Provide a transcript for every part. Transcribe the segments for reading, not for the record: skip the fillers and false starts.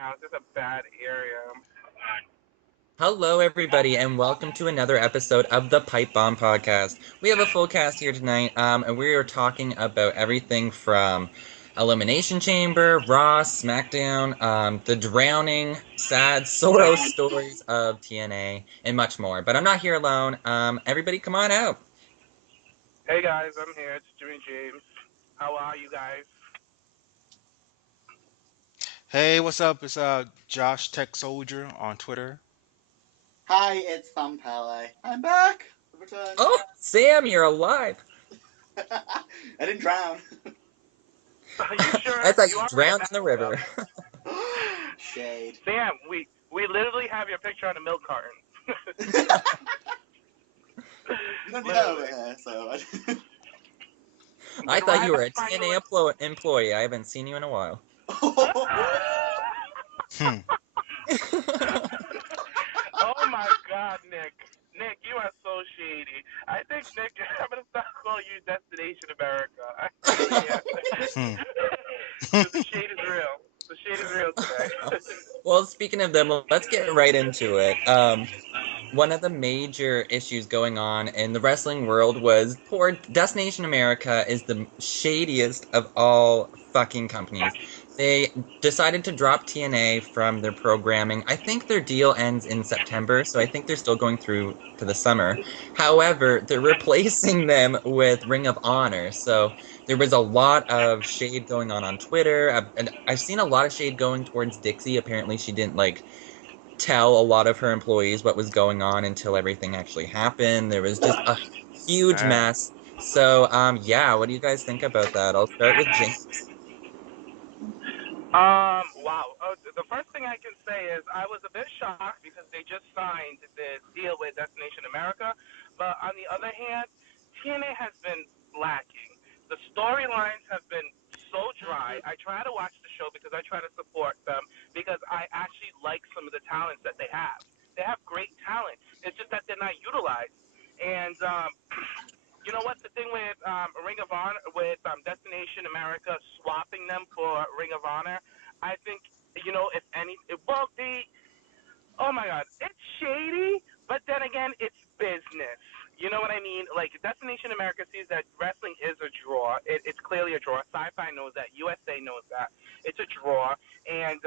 now. It's just a bad area. Hello, everybody, and welcome to another episode of the PipeBomb podcast. We have a full cast here tonight, and we are talking about everything from Elimination Chamber, Raw, SmackDown, the drowning, sad sorrow stories of TNA, and much more. But I'm not here alone. Everybody, come on out. Hey guys, I'm here. It's Jimmy James. How are you guys? Hey, what's up? It's Josh Tech Soldier on Twitter. Hi, it's Sam Pele. I'm back. I've returned. Oh, Sam, you're alive. I didn't drown. Are you sure I thought you you are in drowned in the America? river. Shade. Sam, we literally have your picture on a milk carton. You don't do that over here, so. I Did thought you were Ryback a find you? TNA employee. I haven't seen you in a while. Hmm. Oh my God, Nick. Nick, you are so shady. I think Nick, I'm gonna start calling you Destination America. I really am. Hmm. Because the shade is real. The shade is real today. Well, speaking of them, let's get right into it. One of the major issues going on in the wrestling world was poor Destination America is the shadiest of all fucking companies. They decided to drop TNA from their programming. I think their deal ends in September, so I think they're still going through to the summer. However, they're replacing them with Ring of Honor. So there was a lot of shade going on Twitter, and I've seen a lot of shade going towards Dixie. Apparently, she didn't tell a lot of her employees what was going on until everything actually happened. There was just a huge Man. mess. So, yeah, what do you guys think about that? I'll start with James. Wow. The first thing I can say is I was a bit shocked because they just signed this deal with Destination America. But on the other hand, TNA has been lacking. The storylines have been so dry. I try to watch the show because I try to support them because I actually like some of the talents that they have. They have great talent. It's just that they're not utilized. And you know what? The thing with Ring of Honor, with Destination America swapping them for Ring of Honor, I think, if any, well, oh my God, it's shady, but then again, it's business. You know what I mean? Like, Destination America sees that wrestling is a draw. It's clearly a draw. Sci-Fi knows that. USA knows that. It's a draw. And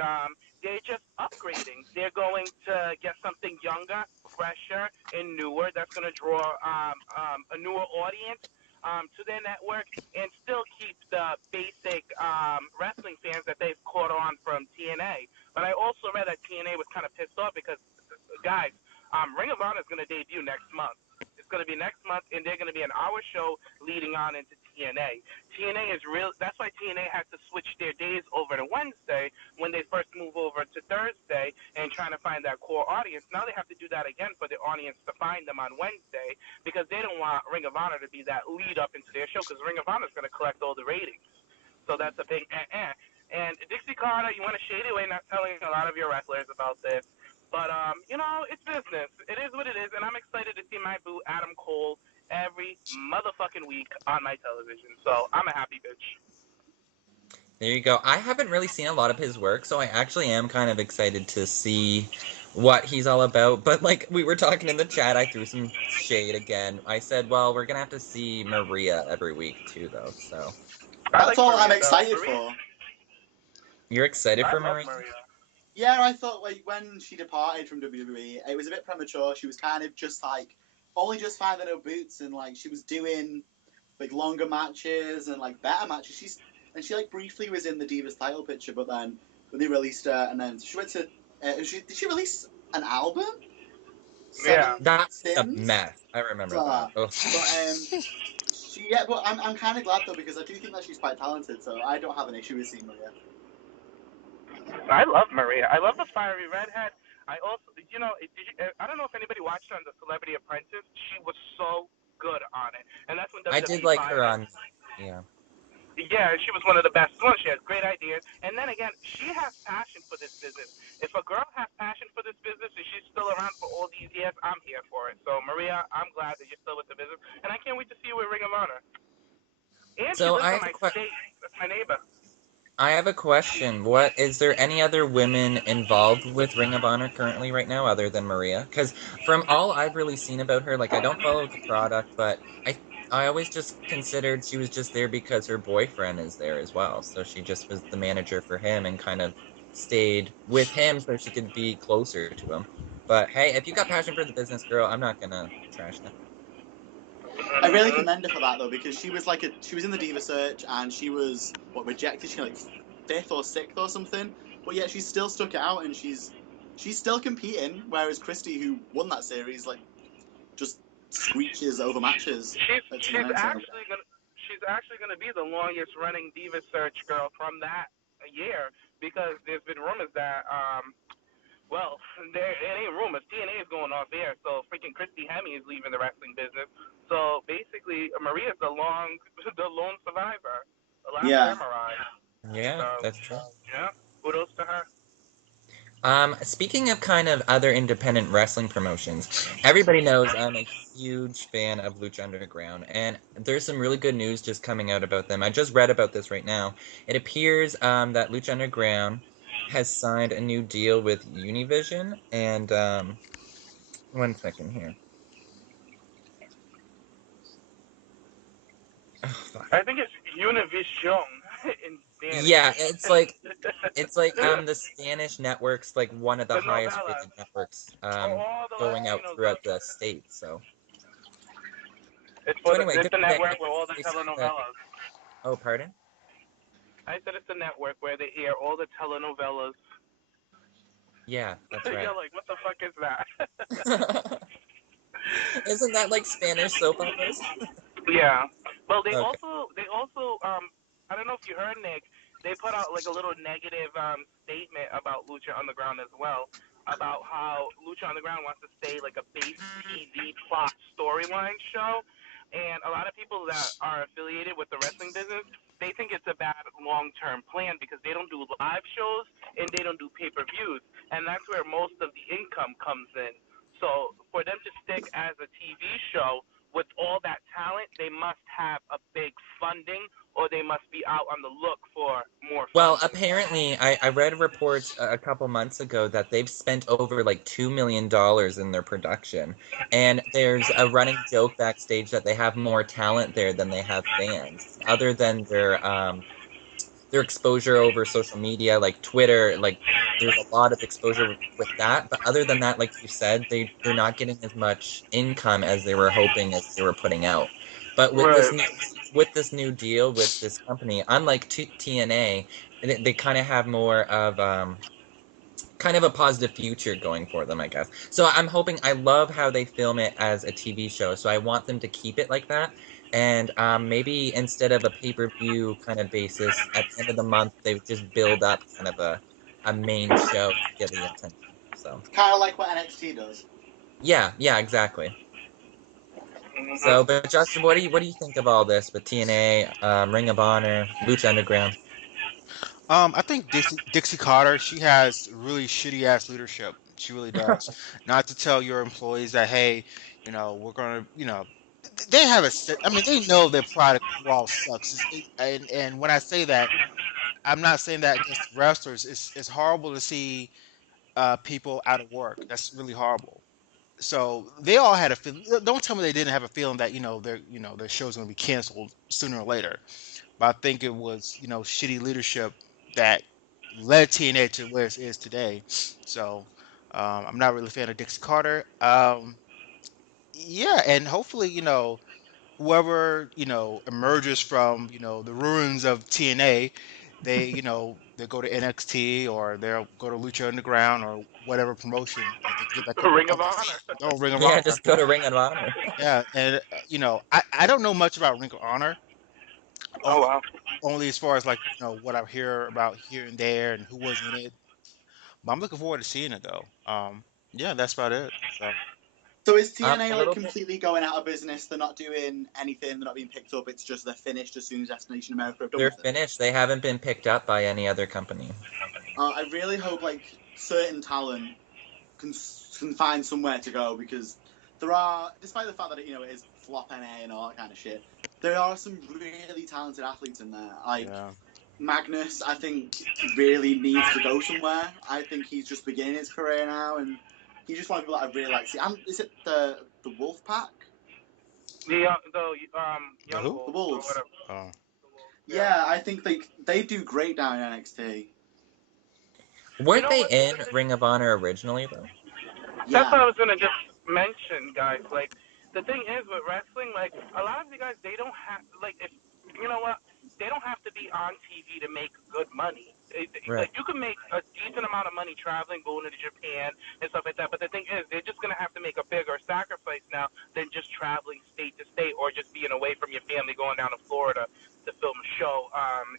they're just upgrading. They're going to get something younger, fresher, and newer that's going to draw a newer audience to their network and still keep the basic wrestling fans that they've caught on from TNA. But I also read that TNA was kind of pissed off because, guys, Ring of Honor is going to debut next month. It's going to be next month, and they're going to be an hour show leading on into TNA. TNA is real. That's why TNA has to switch their days over to Wednesday when they first move over to Thursday and trying to find that core audience. Now they have to do that again for the audience to find them on Wednesday because they don't want Ring of Honor to be that lead up into their show because Ring of Honor is going to collect all the ratings. So that's a big eh. And Dixie Carter, you want to shade away not telling a lot of your wrestlers about this. But, it's business. It is what it is, and I'm excited to see my boo Adam Cole every motherfucking week on my television. So I'm a happy bitch. There you go. I haven't really seen a lot of his work, so I actually am kind of excited to see what he's all about. But like we were talking in the chat, I threw some shade again. I said, well, we're gonna have to see Maria every week too, though. So I That's like all I'm Maria, though. excited Maria, for. you're excited I for love Maria? Maria. Yeah, I thought when she departed from WWE, it was a bit premature. She was kind of just only just finding her boots, and she was doing longer matches and better matches. She briefly was in the Divas title picture, but then when they released her, and then she went to did she release an album? Yeah. Seven That was a Sins, mess. I remember something that. like that. Ugh. But I'm kind of glad though because I do think that she's quite talented, so I don't have an issue with seeing Maria. I love Maria. I love the fiery redhead. I also, I don't know if anybody watched her on The Celebrity Apprentice. She was so good on it. And that's when I did WWE like her fired her. on. Yeah. Yeah, she was one of the best ones. She has great ideas. And then again, she has passion for this business. If a girl has passion for this business and she's still around for all these years, I'm here for it. So, Maria, I'm glad that you're still with the business. And I can't wait to see you with Ring of Honor. And she So lives I in have a my question. state. That's my neighbor. I have a question. What is there any other women involved with Ring of Honor currently right now other than Maria? Because from all I've really seen about her, like I don't follow the product, but I always just considered she was just there because her boyfriend is there as well. So she just was the manager for him and kind of stayed with him so she could be closer to him. But hey, if you got passion for the business, girl, I'm not gonna trash that. I really Mhm. commend her for that though, because she was in the Diva Search and she was rejected. She like fifth or sixth or something, but yet she still stuck it out and she's still competing. Whereas Christy, who won that series, like just screeches over matches She's at she's TNA. So actually gonna she's actually gonna be the longest running Diva Search girl from that year because there's been rumors that well, there it ain't rumors. TNA is going off air, so freaking Christy Hemme is leaving the wrestling business. So basically, Maria's the lone survivor, the last yeah, samurai. Yeah, So that's true. yeah, kudos to her. Speaking of kind of other independent wrestling promotions, everybody knows I'm a huge fan of Lucha Underground, and there's some really good news just coming out about them. I just read about this right now. It appears that Lucha Underground has signed a new deal with Univision, and one second here. Oh, fuck. I think it's Univision in Spanish. Yeah, it's like the Spanish networks, like one of the The highest novela rated networks for all the going out Latinos out throughout the there. states. So anyway, It's good the for them. I network with guess all the they signed a. telenovelas. Oh, pardon? I said it's the network where they air all the telenovelas. Yeah, that's right. You're like, what the fuck is that? Isn't that like Spanish soap operas? Yeah. Well, Okay. they also I don't know if you heard, Nick, they put out like a little negative statement about Lucha Underground as well, about how Lucha Underground wants to stay like a base TV plot storyline show, and a lot of people that are affiliated with the wrestling business, they think it's a bad long-term plan because they don't do live shows and they don't do pay-per-views, and that's where most of the income comes in. So for them to stick as a TV show with all that talent, they must have a big funding or they must be out on the look for more Well, funding. apparently, I read reports a couple months ago that they've spent over like $2 million in their production, and there's a running joke backstage that they have more talent there than they have fans. Other than their exposure over social media, like Twitter, like there's a lot of exposure with that. But other than that, like you said, they're not getting as much income as they were hoping as they were putting out. But Right. with this new deal with this company, unlike TNA, they kind of have more of kind of a positive future going for them, I guess. So I'm hoping. I love how they film it as a TV show, so I want them to keep it like that. And maybe instead of a pay-per-view kind of basis, at the end of the month, they would just build up kind of a main show to get the attention. So kind of like what NXT does. yeah, exactly. Mm-hmm. So, but Justin, what do you think of all this with TNA, Ring of Honor, Lucha Underground? I think Dixie Carter, she has really shitty ass leadership. She really does. Not to tell your employees that, hey, we're gonna, they have a set. I mean, they know their product raw sucks. And when I say that, I'm not saying that against wrestlers. It's horrible to see people out of work. That's really horrible. So they all had a feeling. Don't tell me they didn't have a feeling that their show's gonna be canceled sooner or later. But I think it was, shitty leadership that led TNA to where it is today. So I'm not really a fan of Dixie Carter. Yeah, and hopefully, whoever, emerges from, the ruins of TNA, they go to NXT or they'll go to Lucha Underground or whatever promotion that they can get back up. Ring of Honor. Oh, Ring of Yeah, Honor. just go to Ring of Honor. Yeah, and I don't know much about Ring of Honor. Oh Only wow. only as far as like what I hear about here and there and who was in it. But I'm looking forward to seeing it though. Yeah, that's about it. So So is A TNA like little bit. completely going out of business? They're not doing anything. They're not being picked up. It's just they're finished as soon as Destination America have done They're with them. finished. They haven't been picked up by any other company. I really hope like certain talent can can find somewhere to go because there are, despite the fact that it is flop NA and all that kind of shit, there are some really talented athletes in there. Like yeah. Magnus, I think, really needs to go somewhere. I think he's just beginning his career now, and he's just one of the people that I really like to see. Is it the Wolf Pack? The The young who? The wolves or Wolves. whatever. Oh. The wolves, yeah. Yeah, I think they do great down in NXT. You Weren't know they what? in Ring of Honor originally though? That's Yeah. what I was gonna just mention, guys. Like, the thing is with wrestling, like a lot of you guys, they don't have like if you know what, they don't have to be on TV to make good money. Right. Like you can make a decent amount of money traveling, going to Japan and stuff like that. But the thing is, they're just gonna have to make a bigger sacrifice now than just traveling state to state or just being away from your family, going down to Florida to film a show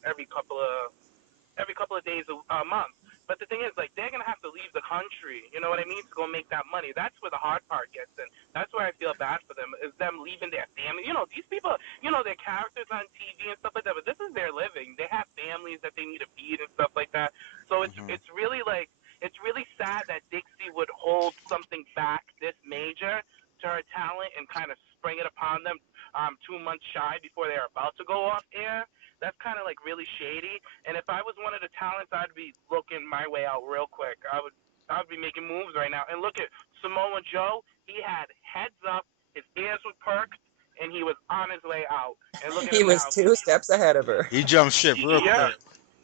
every couple of days a month. But the thing is, like, they're gonna have to leave the country. You know what I mean? To go make that money. That's where the hard part gets in. That's where I feel bad for them. Is them leaving their family. You know, these people. You know, their characters on TV and stuff like that. But this is their living. They have families that they need to feed and stuff like that. So Hmm. it's really like it's really sad that Dixie would hold something back this major to her talent and kind of spring it upon them 2 months shy before they're about to go off air. That's kind of like really shady. And if I was one of the talents, I'd be looking my way out real quick. I would be making moves right now. And look at Samoa Joe. He had heads up, his ears were perked, and he was on his way out. And look at He him was now. 2 steps ahead of her. He jumped ship real Yeah, quick.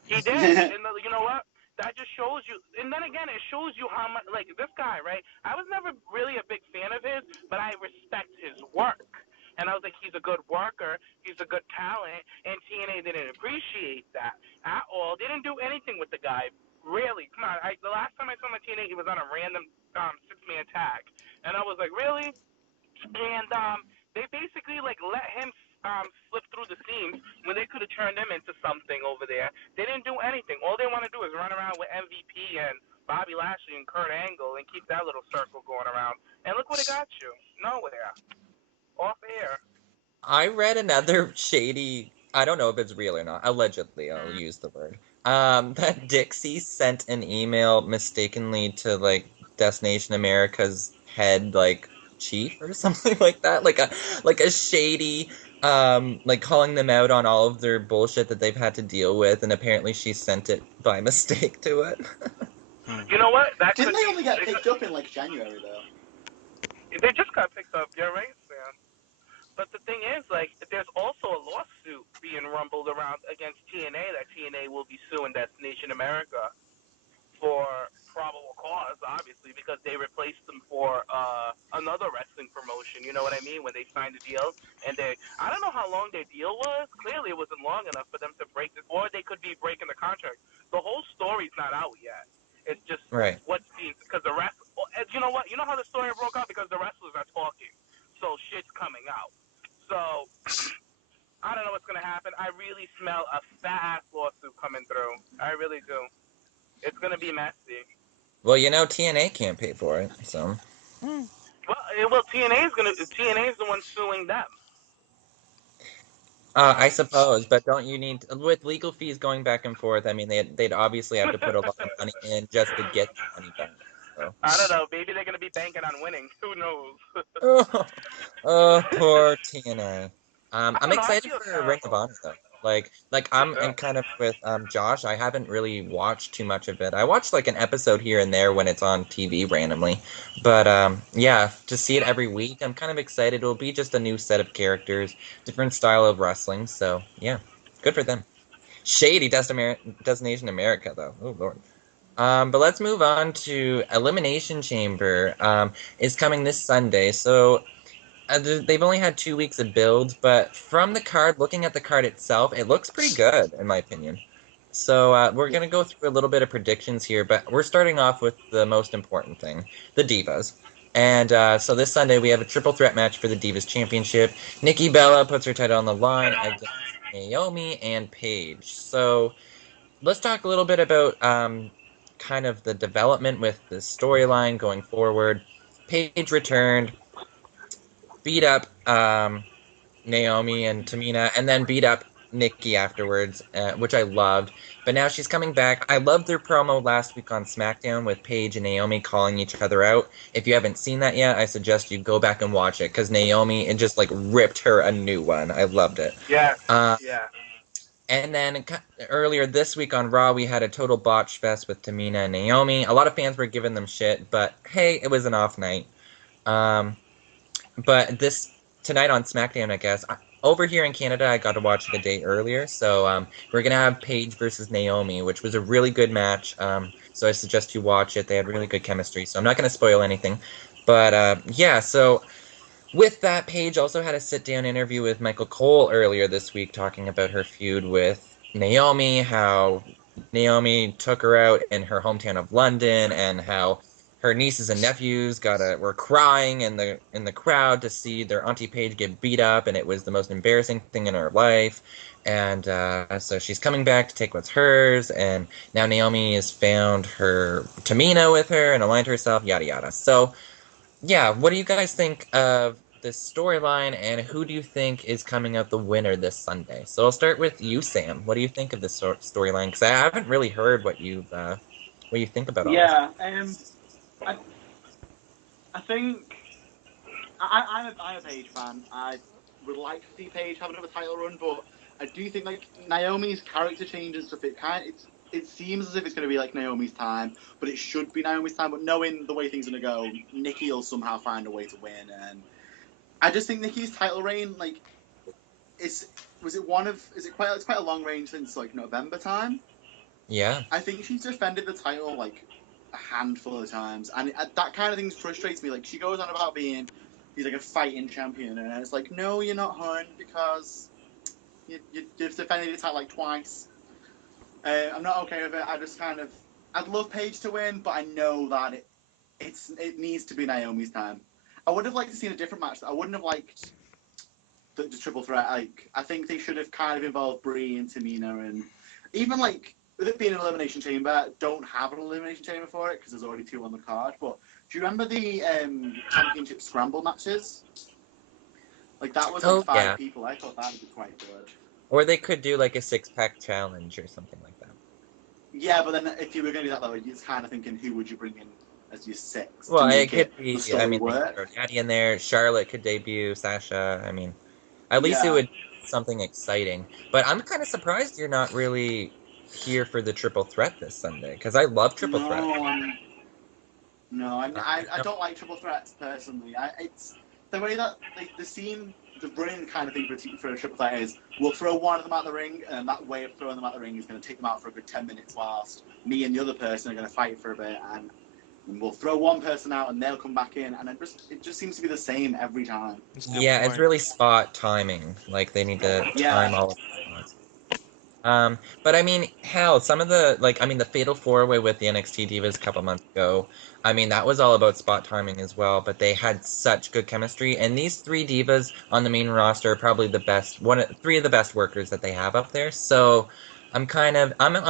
he did. And you know what? That just shows you. And then again, it shows you how much. Like this guy, right? I was never really a big fan of his, but I respect his work. And I was like, he's a good worker. He's a good talent. And TNA didn't appreciate that at all. They didn't do anything with the guy. Really, come on. The last time I saw my TNA, he was on a random six-man tag, and I was like, really? And they basically like let him slip through the seams when they could have turned him into something over there. They didn't do anything. All they want to do is run around with MVP and Bobby Lashley and Kurt Angle and keep that little circle going around. And look what it got you. Nowhere. Off air. I read another shady, I don't know if it's real or not, allegedly, I'll use the word, that Dixie sent an email mistakenly to, like, Destination America's head, like, chief or something like that, like a shady, like, calling them out on all of their bullshit that they've had to deal with, and apparently she sent it by mistake to it. Hmm. You know what? That Didn't could they be. only get picked up in like January though? They just got picked up. You're right, Sam. But the thing is, like, there's also a lawsuit being rumbled around against TNA that TNA will be suing Destination America for probable cause, obviously, because they replaced them for another wrestling promotion. You know what I mean? When they signed a deal, and I don't know how long their deal was. Clearly, it wasn't long enough for them to break this, or they could be breaking the contract. The whole story's not out yet. It's just Right. what's being because the rest. You know what? You know how the story broke out because the wrestlers are talking, so shit's coming out. So I don't know what's gonna happen. I really smell a fast lawsuit coming through. I really do. It's gonna be messy. Well, TNA can't pay for it, so. Hmm. Well, TNA is the one suing them. I suppose, but don't you need with legal fees going back and forth? I mean, they'd obviously have to put a lot of money in just to get the money back. So, I don't know. Maybe they're gonna be banking on winning. Who knows? oh, oh, poor TNA. I I'm don't know. I excited feel for Ring of terrible. Honor though. Like Me I'm too. and kind of with Josh. I haven't really watched too much of it. I watched like an episode here and there when it's on TV randomly, but yeah, to see it every week, I'm kind of excited. It'll be just a new set of characters, different style of wrestling. So yeah, good for them. Shady Destination America though. Oh lord. But let's move on to Elimination Chamber. Is coming this Sunday. So they've only had 2 weeks of build, but from the card, looking at the card itself, it looks pretty good in my opinion. So we're Yeah. gonna go through a little bit of predictions here, but we're starting off with the most important thing, the Divas. And so this Sunday we have a triple threat match for the Divas Championship. Nikki Bella puts her title on the line against Naomi and Paige. So let's talk a little bit about kind of the development with the storyline going forward. Paige returned, beat up Naomi and Tamina, and then beat up Nikki afterwards, which I loved. But now she's coming back. I loved their promo last week on SmackDown with Paige and Naomi calling each other out. If you haven't seen that yet, I suggest you go back and watch it because Naomi, it just like ripped her a new one. I loved it. Yeah. Uh, Yeah. And then earlier this week on Raw, we had a total botch fest with Tamina and Naomi. A lot of fans were giving them shit, but hey, it was an off night. Um, but this tonight on SmackDown, I guess. Over here in Canada, I got to watch it a day earlier, so we're gonna have Paige versus Naomi, which was a really good match. So I suggest you watch it. They had really good chemistry, so I'm not gonna spoil anything. But yeah, so with that, Paige also had a sit-down interview with Michael Cole earlier this week, talking about her feud with Naomi, how Naomi took her out in her hometown of London, and how her nieces and nephews were crying in the crowd to see their Auntie Paige get beat up, and it was the most embarrassing thing in her life. And so she's coming back to take what's hers, and now Naomi has found her Tamina with her and aligned herself, yada yada. So yeah, what do you guys think of this storyline, and who do you think is coming out the winner this Sunday? So I'll start with you, Sam. What do you think of this storyline? Because I haven't really heard what you think about all this. Yeah, I I think I'm a Paige fan. I would like to see Paige have another title run, but I do think like Naomi's character change and stuff. It seems as if it's going to be like Naomi's time, but it should be Naomi's time. But knowing the way things are going to go, Nikki will somehow find a way to win. And I just think Nikki's title reign, like, is was it one of is it quite it's quite a long reign since like November time. Yeah. I think she's defended the title like a handful of times, and that kind of thing frustrates me. Like she goes on about being he's like a fighting champion, and it's like, no, you're not, hun, because you've defended the title like twice. I'm not okay with it. I just kind of I'd love Paige to win, but I know that it needs to be Naomi's time. I would have liked to see a different match. I wouldn't have liked the triple threat. Like I think they should have kind of involved Brie and Tamina, and even like with it being an elimination chamber, don't have an elimination chamber for it because there's already two on the card. But do you remember the championship scramble matches? Like that was like Oh five yeah. people. I thought that would be quite good. Or they could do like a six-pack challenge or something like that. Yeah, but then if you were going to do that though, you're kind of thinking who would you bring in as your six to Well, it make could it the be. I story mean, they could throw work? Natty in there. Charlotte could debut. Sasha. I mean, at least it Yeah. would be something exciting. But I'm kind of surprised you're not really here for the triple threat this Sunday, because I love triple threat. No, no, I No. don't like triple threats personally. It's the way that the scene, the running kind of thing for a triple threat is we'll throw one of them out the ring, and that way of throwing them out the ring is going to take them out for a good 10 minutes whilst me and the other person are going to fight for a bit, and we'll throw one person out and they'll come back in, and it just seems to be the same every time. That's a good Yeah, it's point. really spot timing. Like they need to Yeah, time all of the spots. But I mean, hell, some of the like, I mean, the Fatal Four Way with the NXT Divas a couple months ago. I mean, that was all about spot timing as well. But they had such good chemistry, and these three divas on the main roster are probably the best, three of the best workers that they have up there. So, I'm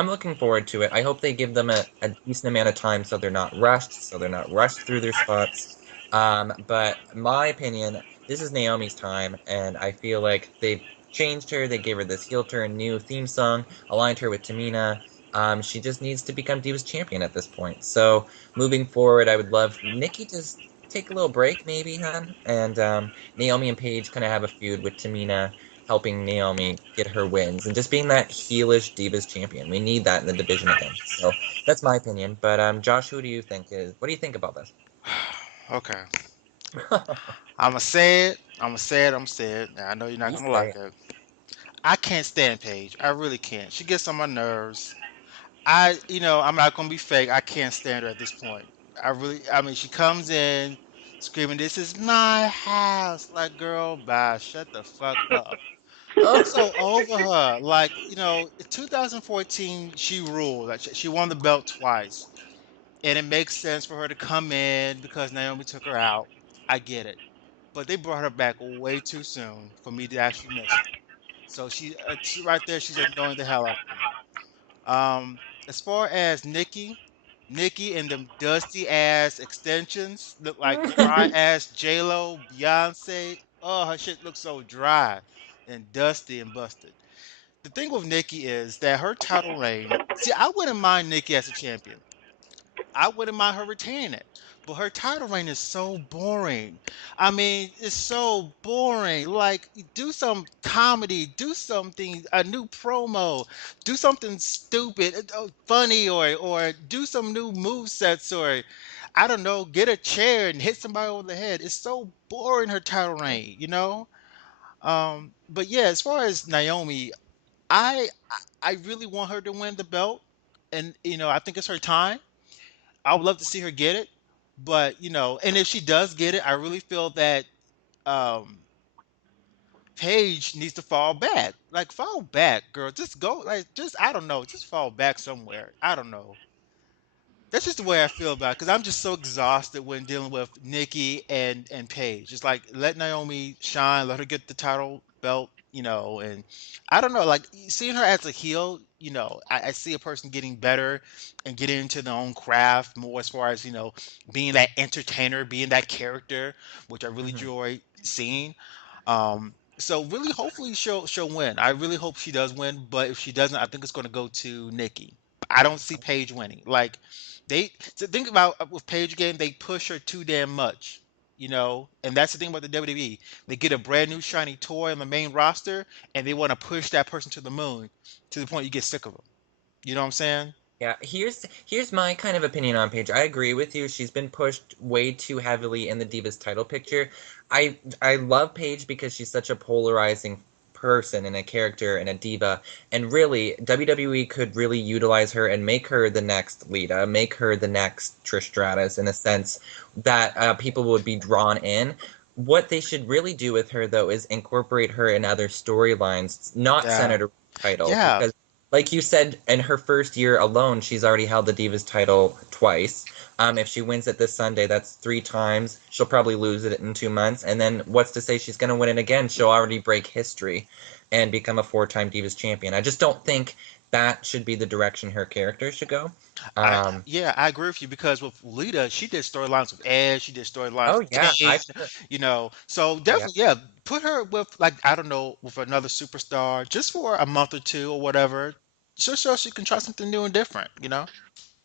looking forward to it. I hope they give them a decent amount of time so they're not rushed through their spots. But my opinion, this is Naomi's time, and I feel like they've changed her. They gave her this heel turn new theme song, aligned her with Tamina. She just needs to become Divas champion at this point. So moving forward, I would love Nikki to take a little break, maybe, hun, and Naomi and Paige kind of have a feud with Tamina, helping Naomi get her wins and just being that heelish Divas champion. We need that in the division again. So that's my opinion. But Josh, who do you think is? What do you think about this? Okay. I'ma say it. I'ma say it. I'm say it. Now, I know you're not You gonna say like it. it. I can't stand Paige. I really can't. She gets on my nerves. I'm not gonna be fake. I can't stand her at this point. I mean, she comes in screaming, "This is my house!" Like, girl, bye. Shut the fuck up. I'm Oh. so over her. Like, in 2014, she ruled. Like, she won the belt twice, and it makes sense for her to come in because Naomi took her out. I get it, but they brought her back way too soon for me to actually miss her. So she right there, she's annoying the hell out of me. As far as Nikki and them dusty ass extensions look like dry ass J Lo, Beyonce. Oh, her shit looks so dry and dusty and busted. The thing with Nikki is that her title reign. See, I wouldn't mind Nikki as a champion. I wouldn't mind her retaining it. But her title reign is so boring. I mean, it's so boring. Like, do some comedy, do something, a new promo, do something stupid, funny, or do some new move sets, or I don't know, get a chair and hit somebody over the head. It's so boring her title reign, you know. But yeah, as far as Naomi, I really want her to win the belt, and I think it's her time. I would love to see her get it, but and if she does get it, I really feel that um Paige needs to fall back. Like, fall back, girl. Just go, like, just I don't know, just fall back somewhere. I don't know. That's just the way I feel about it because I'm just so exhausted when dealing with Nikki and Paige. It's like, let Naomi shine, let her get the title belt, and I don't know, like, seeing her as a heel, I see a person getting better and getting into their own craft more as far as, being that entertainer, being that character, which I really Mhm. enjoy seeing. So really, hopefully she'll win. I really hope she does win, but if she doesn't, I think it's going to go to Nikki. I don't see Paige winning. Like, so think about with Paige game, they push her too damn much, and that's the thing about the WWE. They get a brand new shiny toy on the main roster, and they want to push that person to the moon to the point you get sick of them. You know what I'm saying? Yeah, here's my kind of opinion on Paige. I agree with you. She's been pushed way too heavily in the Divas title picture. I love Paige because she's such a polarizing person and a character and a diva. And really, WWE could really utilize her and make her the next Lita, make her the next Trish Stratus in a sense that people would be drawn in. What they should really do with her, though, is incorporate her in other storylines, not Yeah. centered around the title, Yeah. because like you said, in her first year alone, she's already held the Divas title twice. If she wins it this Sunday, that's 3 times. She'll probably lose it in 2 months. And then what's to say she's going to win it again? She'll already break history and become a 4-time Divas champion. I just don't think that should be the direction her character should go. I Um, yeah, I agree with you because with Lita, she did storylines with Edge, she did storylines oh, with yeah, Paige, So yeah, definitely, yeah, put her with, like, I don't know, with another superstar just for a month or two or whatever, just so she can try something new and different.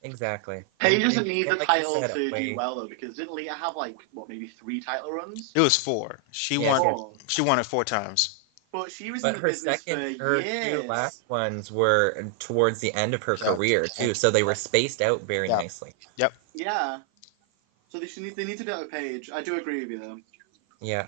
exactly. Paige doesn't need And the like you title said, a to do way, well though, because didn't Lita have like what, maybe 3 title runs? It was four. She yeah, won. she had, Four. She won it 4 times. But she was in but the business for her two last years. ones were towards the end of her Yep. career And too, so they were spaced out very yep. nicely. Yep. Yeah. So they need to do that with Paige. I do agree with you though. Yeah.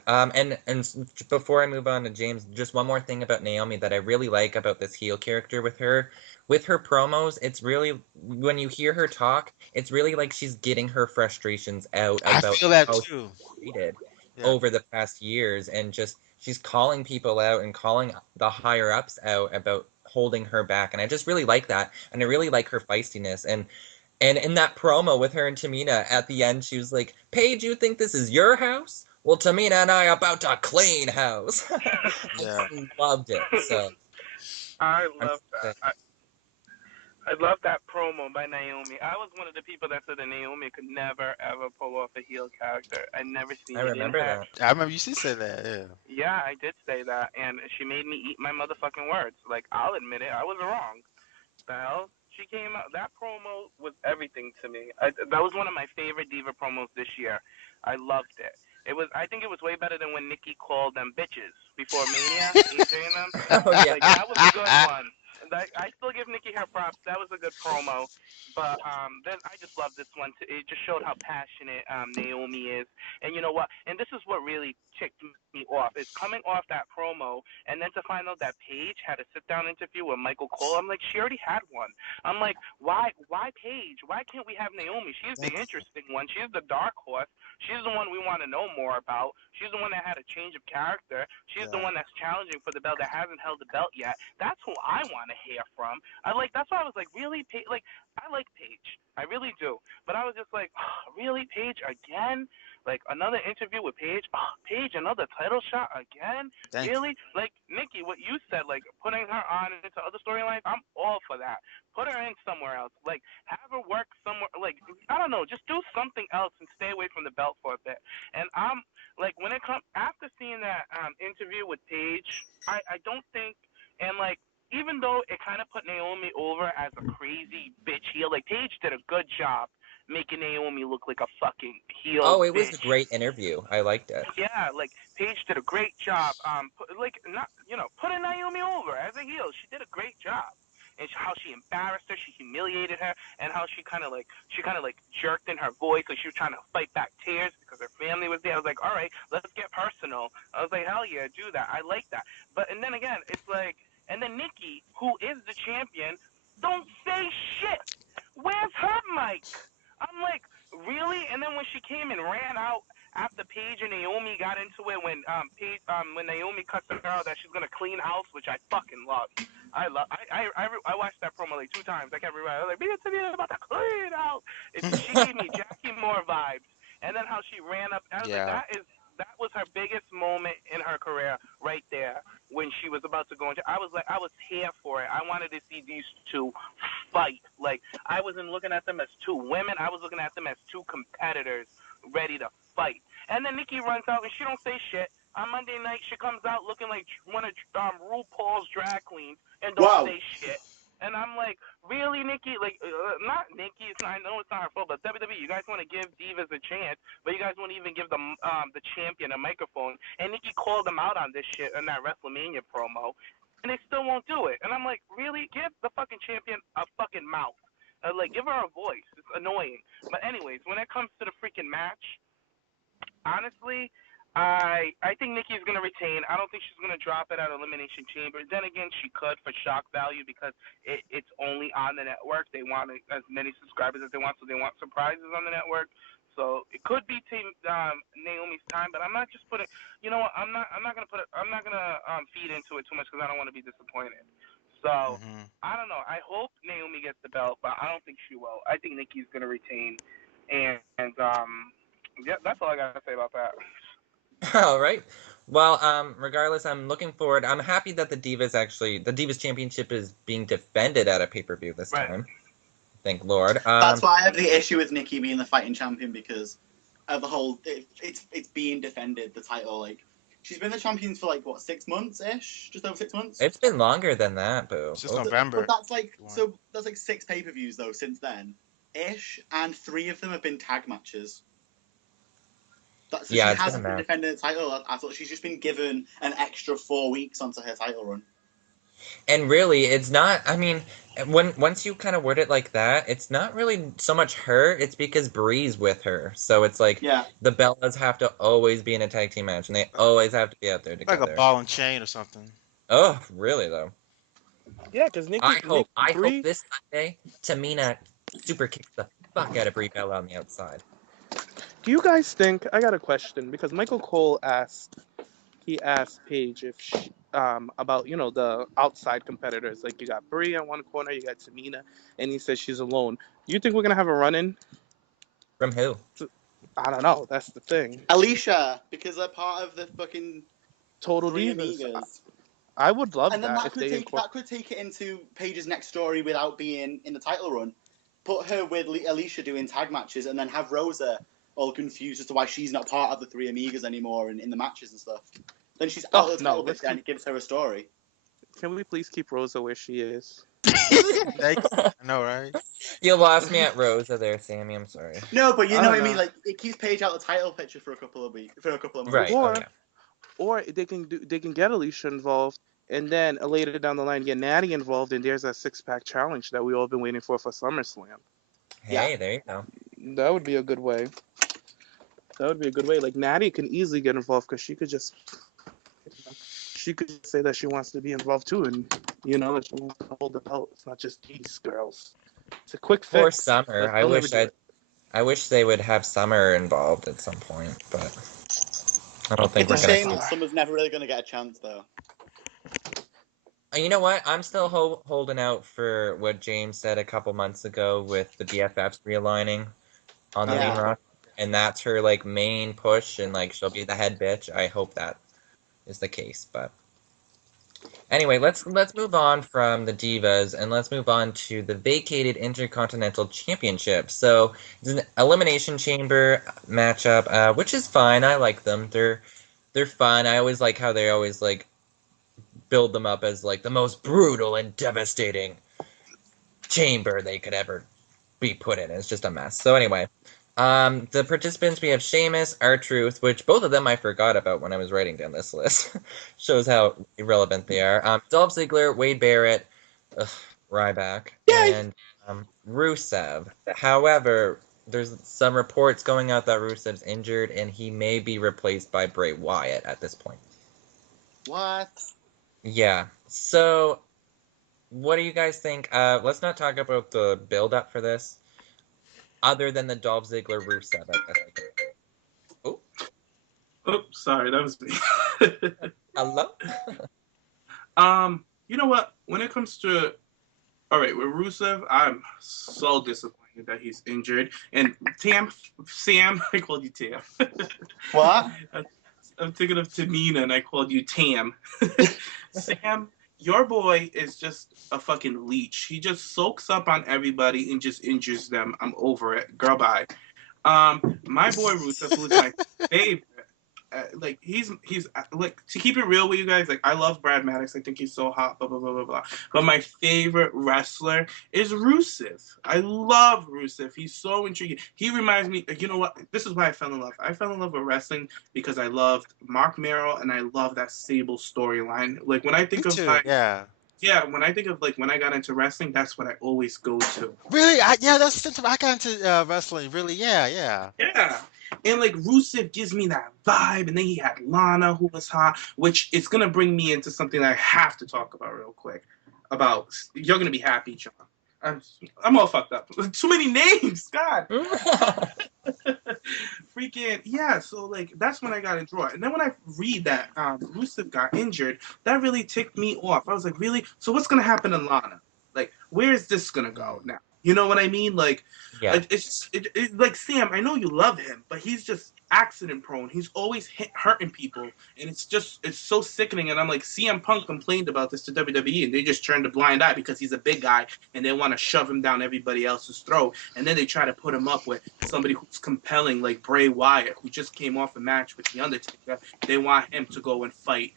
Before I move on to James, just one more thing about Naomi that I really like about this heel character with her. With her promos, it's really when you hear her talk, it's really like she's getting her frustrations out I about feel that how she's too. treated Yeah. over the past years, and just she's calling people out and calling the higher ups out about holding her back, and I just really like that, and I really like her feistiness, and in that promo with her and Tamina at the end, she was like, Paige, you think this is your house? Well, Tamina and I are about to clean house. I Yeah. just loved it. So I I'm love that. excited. I love that promo by Naomi. I was one of the people that said that Naomi could never ever pull off a heel character. I never I seen it in remember her. that. I remember you said that. Yeah. Yeah, I did say that, and she made me eat my motherfucking words. Like, I'll admit it, I was wrong. The hell? She came out. That promo was everything to me. That was one of my favorite diva promos this year. I loved it. It was. I think it was way better than when Nikki called them bitches before Mania, AJ and them. Oh yeah. Like, that was a good one. Like, I still give Nikki her props. That was a good promo. But then I just love this one. It just showed how passionate Naomi is. And you know what? And this is what really ticked me off is coming off that promo and then to find out that Paige had a sit down interview with Michael Cole. I'm like, she already had one. I'm like, why Paige? Why can't we have Naomi? She's the Thank you. interesting one. She's the dark horse. She's the one we want to know more about. She's the one that had a change of character. She's the Yeah. one that's challenging for the belt that hasn't held the belt yet. That's who I want to hear from. I like. That's why I was like, really, Paige? Like, I like Paige. I really do. But I was just like, oh, really, Paige again? Like another interview with Paige? Oh, Paige, another title shot again? Thank you. Really? Like Nikki, what you said, like putting her on into other storylines, I'm all for that. Put her in somewhere else. Like have her work somewhere. Like I don't know, just do something else and stay away from the belt for a bit. And I'm like when it comes after seeing that interview with Paige, I don't think and like even though it kind of put Naomi over as a crazy bitch heel, like Paige did a good job making Naomi look like a fucking heel Oh, it was a bitch. great interview. I liked it. Yeah, like Paige did a great job. Not putting Naomi over as a heel. She did a great job. And how she embarrassed her, she humiliated her, and how she kind of like jerked in her voice, like she was trying to fight back tears because her family was there. I was like, all right, let's get personal. I was like, hell yeah, do that. I like that. But and then again, it's like, and then Nikki, who is the champion, don't say shit. Where's her mic? I'm like, really? And then when she came and ran out after Paige and Naomi got into it, when Naomi cuts her out that she's gonna clean house, which I fucking love. I watched that promo like 2 times. I kept rewinding. I was like, Mia Tamina about to clean house. She gave me Jackie Moore vibes. And then how she ran up, I was like, Yeah. that was her biggest moment in her career right there when she was about to go into. I was like, I was here for it. I wanted to see these two fight. Like I wasn't looking at them as two women. I was looking at them as two competitors ready to fight. And then Nikki runs out and she don't say shit. On Monday night, she comes out looking like one of RuPaul's drag queens and don't Wow. say shit. And I'm like, really, Nikki? Like, not Nikki. I know it's not her fault, but WWE, you guys want to give divas a chance, but you guys won't even give the champion a microphone. And Nikki called them out on this shit in that WrestleMania promo, and they still won't do it. And I'm like, really? Give the fucking champion a fucking mouth. Like, give her a voice. It's annoying. But anyways, when it comes to the freaking match, honestly, I think Nikki's gonna retain. I don't think she's gonna drop it at Elimination Chamber. Then again, she could for shock value because it's only on the network. They want as many subscribers as they want, so they want surprises on the network. So it could be Naomi's time, but I'm not just putting. You know what? I'm not gonna put it. I'm not gonna feed into it too much because I don't want to be disappointed. So Hmm. I don't know. I hope Naomi gets the belt, but I don't think she will. I think Nikki's gonna retain, and yeah, that's all I gotta say about that. All right. Well, regardless, I'm looking forward. I'm happy that the Divas Championship is being defended at a pay-per-view this Right. time. Thank Lord. That's why I have the issue with Nikki being the fighting champion, because of the whole it's being defended, the title. Like, she's been the champion for like what, 6 months ish, just over 6 months. It's been longer than that, Boo. It's just Oh, November. But that's like that's like 6 pay-per-views though since then ish, and 3 of them have been tag matches. So yeah, she it's been a hasn't been match. defending the title. I thought she's just been given an extra 4 weeks onto her title run. And really, it's not. I mean, once you kind of word it like that, it's not really so much her. It's because Bree's with her, so it's like Yeah. the Bellas have to always be in a tag team match, and they always have to be out there Like a together. ball and chain or something. Oh, really though? Yeah, because I hope Brie. this Sunday Tamina super kicks the fuck out of Brie Bella on the outside. Do you guys think? I got a question because Michael Cole asked Paige if she, about the outside competitors. Like, you got Brie on one corner, you got Tamina, and he says she's alone. Do you think we're gonna have a run-in? From who? I don't know. That's the thing. Alicia, because they're part of the fucking Total Three Divas. Amigas. I would love And then that that if could they take it into Paige's next story without being in the title run. Put her with Alicia doing tag matches, and then have Rosa all confused as to why she's not part of the Three Amigas anymore in the matches and stuff. Then she's out of the title picture, and it gives her a story. Can we please keep Rosa where she is? I know, right? You lost me at Rosa there, Sammy. I'm sorry. No, but you I know don't what I mean. know. Like, it keeps Paige out of the title picture for a couple of months. Right. Or Oh yeah. or they can get Alicia involved, and then later down the line get Natty involved, and there's that 6-pack challenge that we all been waiting for SummerSlam. Hey, there you go. That would be a good way. Like, Natty can easily get involved because she could just say that she wants to be involved too, and that she wants to hold the belt. It's not just these girls. It's a quick For fix. Summer, They'll never do it. I wish they would have Summer involved at some point, but I don't think It's a we're gonna shame see that Summer's never really going to get a chance, though. You know what? I'm still holding out for what James said a couple months ago with the BFFs realigning on the Yeah. main roster, and that's her like main push, and like she'll be the head bitch. I hope that is the case, but anyway, let's move on from the Divas and let's move on to the vacated Intercontinental Championship. So it's an Elimination Chamber matchup, which is fine. I like them. They're fun. I always like how they always like build them up as like the most brutal and devastating chamber they could ever be put in. It's just a mess. So anyway, the participants, we have Sheamus, R-Truth, which both of them I forgot about when I was writing down this list. Shows how irrelevant they are. Dolph Ziggler, Wade Barrett, Ryback, Yay! and Rusev. However, there's some reports going out that Rusev's injured and he may be replaced by Bray Wyatt at this point. What? Yeah. So, what do you guys think? Let's not talk about the build-up for this. Other than the Dolph Ziggler Rusev, I guess I can. Oh, Oops, sorry, that was me. hello. You know what? When it comes to all right, with Rusev, I'm so disappointed that he's injured. And Sam, I called you Tam. What? I'm thinking of Tamina, and I called you Tam. Sam, your boy is just a fucking leech. He just soaks up on everybody and just injures them. I'm over it. Girl, bye. My boy Rusev, who is my favorite. Like he's like, to keep it real with you guys, like I love Brad Maddox. I think he's so hot, blah blah blah blah blah. But my favorite wrestler is Rusev. I love Rusev. He's so intriguing. He reminds me, you know what? This is why I fell in love. I fell in love with wrestling because I loved Mark Merrill and I love that Sable storyline. Like when I think Me of too. like Yeah. yeah, when I think of like when I got into wrestling, that's what I always go to. Really? Yeah, that's since I got into wrestling. Really? Yeah, yeah. Yeah. And like Rusev gives me that vibe, and then he had Lana, who was hot, which is gonna bring me into something I have to talk about real quick. About you're gonna be happy, John. I'm all fucked up. Too many names, God. Freaking yeah. So like that's when I got into it, and then when I read that Rusev got injured, that really ticked me off. I was like, really? So what's gonna happen to Lana? Like, where is this gonna go now? You know what I mean? Like, Yeah. it's like Sam. I know you love him, but he's just accident prone. He's always hurting people, and it's so sickening. And I'm like, CM Punk complained about this to WWE, and they just turned a blind eye because he's a big guy, and they want to shove him down everybody else's throat. And then they try to put him up with somebody who's compelling, like Bray Wyatt, who just came off a match with the Undertaker. They want him to go and fight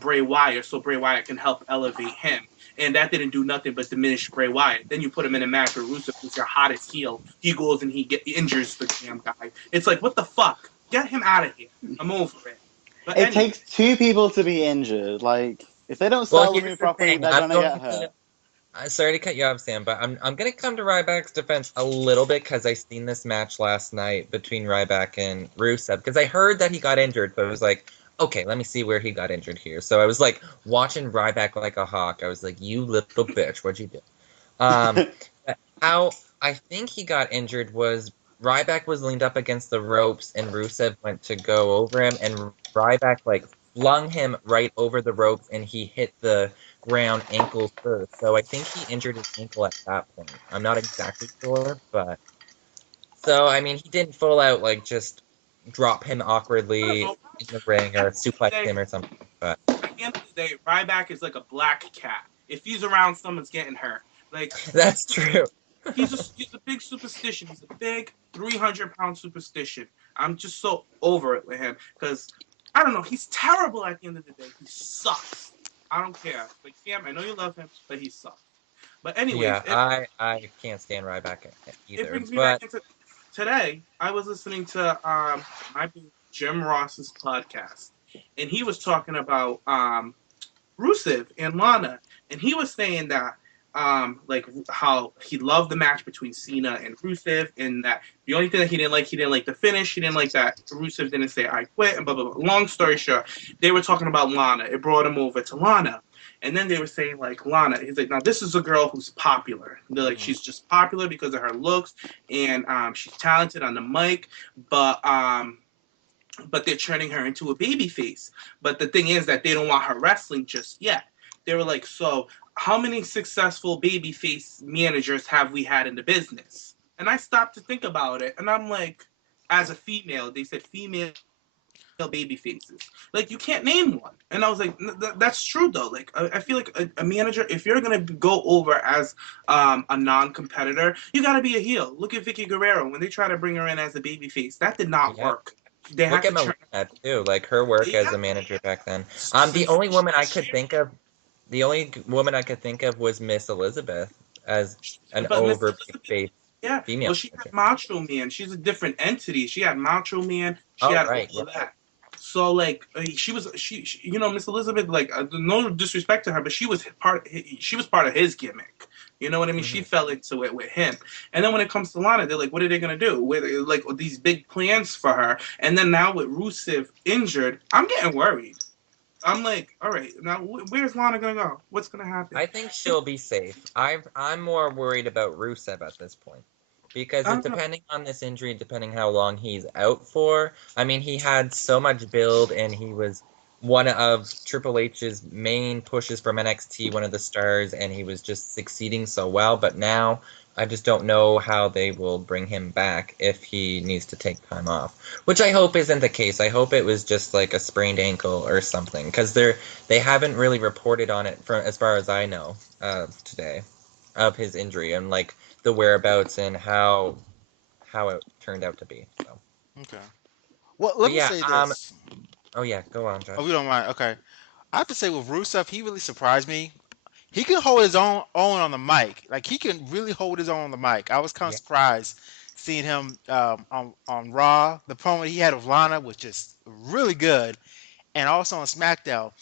Bray Wyatt so Bray Wyatt can help elevate him. And that didn't do nothing but diminish Bray Wyatt. Then you put him in a match with Rusev, who's your hottest heel. He goes and he injures the damn guy. It's like, what the fuck? Get him out of here. I'm over it. But It anyway, takes two people to be injured. Like, if they don't Well, sell the here's move the properly, thing. they're I'm gonna going get hurt. to. Sorry to cut you off, Sam, but I'm gonna come to Ryback's defense a little bit because I seen this match last night between Ryback and Rusev because I heard that he got injured, but I was like, okay, let me see where he got injured here. So I was like watching Ryback like a hawk. I was like, you little bitch, what'd you do? How I think he got injured was Ryback was leaned up against the ropes and Rusev went to go over him and Ryback like flung him right over the ropes and he hit the ground ankle first. So I think he injured his ankle at that point. I'm not exactly sure, but so I mean he didn't full out like just drop him I don't awkwardly know. in the ring or At suplex the, end of him or something. But the day, at the end of the day, Ryback is like a black cat. If he's around, someone's getting hurt. Like that's true. he's a big superstition. He's a big 300-pound superstition. I'm just so over it with him because I don't know. He's terrible at the end of the day. He sucks. I don't care. Like Sam, I know you love him, but he sucks. But anyways, Yeah, I can't stand Ryback it either. brings me back But into today. I was listening to my boy Jim Ross's podcast, and he was talking about Rusev and Lana, and he was saying that like how he loved the match between Cena and Rusev, and that the only thing that he didn't like the finish, he didn't like that Rusev didn't say I quit, and blah blah blah. Long story short, they were talking about Lana. It brought him over to Lana. And then they were saying like Lana, he's like, now this is a girl who's popular. They're like, she's just popular because of her looks, and she's talented on the mic, but they're turning her into a baby face. But the thing is that they don't want her wrestling just yet. They were like, so how many successful baby face managers have we had in the business? And I stopped to think about it, and I'm like, as a female, they said female baby faces. Like you can't name one. And I was like, that's true though. Like I feel like a manager, if you're gonna go over as a non-competitor, you gotta be a heel. Look at Vicky Guerrero when they try to bring her in as a baby face. That did not yeah, work. They look had at to turn. Melina too, like her work as Yeah. a manager back then. So The only woman I could think of, the only woman I could think of was Miss Elizabeth. as an But Miss over Elizabeth, face yeah. female Well, she had manager. Macho Man. She's a different entity. She had Macho Man. She Oh, had all right. of that. So like she you know, Miss Elizabeth, like no disrespect to her, but she was part of his gimmick. You know what I mean? She Mhm. fell into it with him. And then when it comes to Lana, they're like, what are they gonna do? With like these big plans for her. And then now with Rusev injured, I'm getting worried. I'm like, all right, now where's Lana gonna go? What's gonna happen? I think she'll be safe. I'm more worried about Rusev at this point because I it don't know. depending on this injury, depending how long he's out for. I mean, he had so much build, and he was one of Triple H's main pushes from NXT, one of the stars, and he was just succeeding so well. But now I just don't know how they will bring him back if he needs to take time off, which I hope isn't the case. I hope it was just like a sprained ankle or something because they haven't really reported on it from as far as I know today of his injury and like the whereabouts and how it turned out to be. So, Okay. Well, but let me yeah, say this. oh yeah, go on, Oh, Josh. you don't mind? Okay. I have to say with Rusev, he really surprised me. He can hold his own on the mic. Like he can really hold his own on the mic. I was kind of Yeah, surprised seeing him on Raw. The promo he had with Lana was just really good, and also on SmackDown.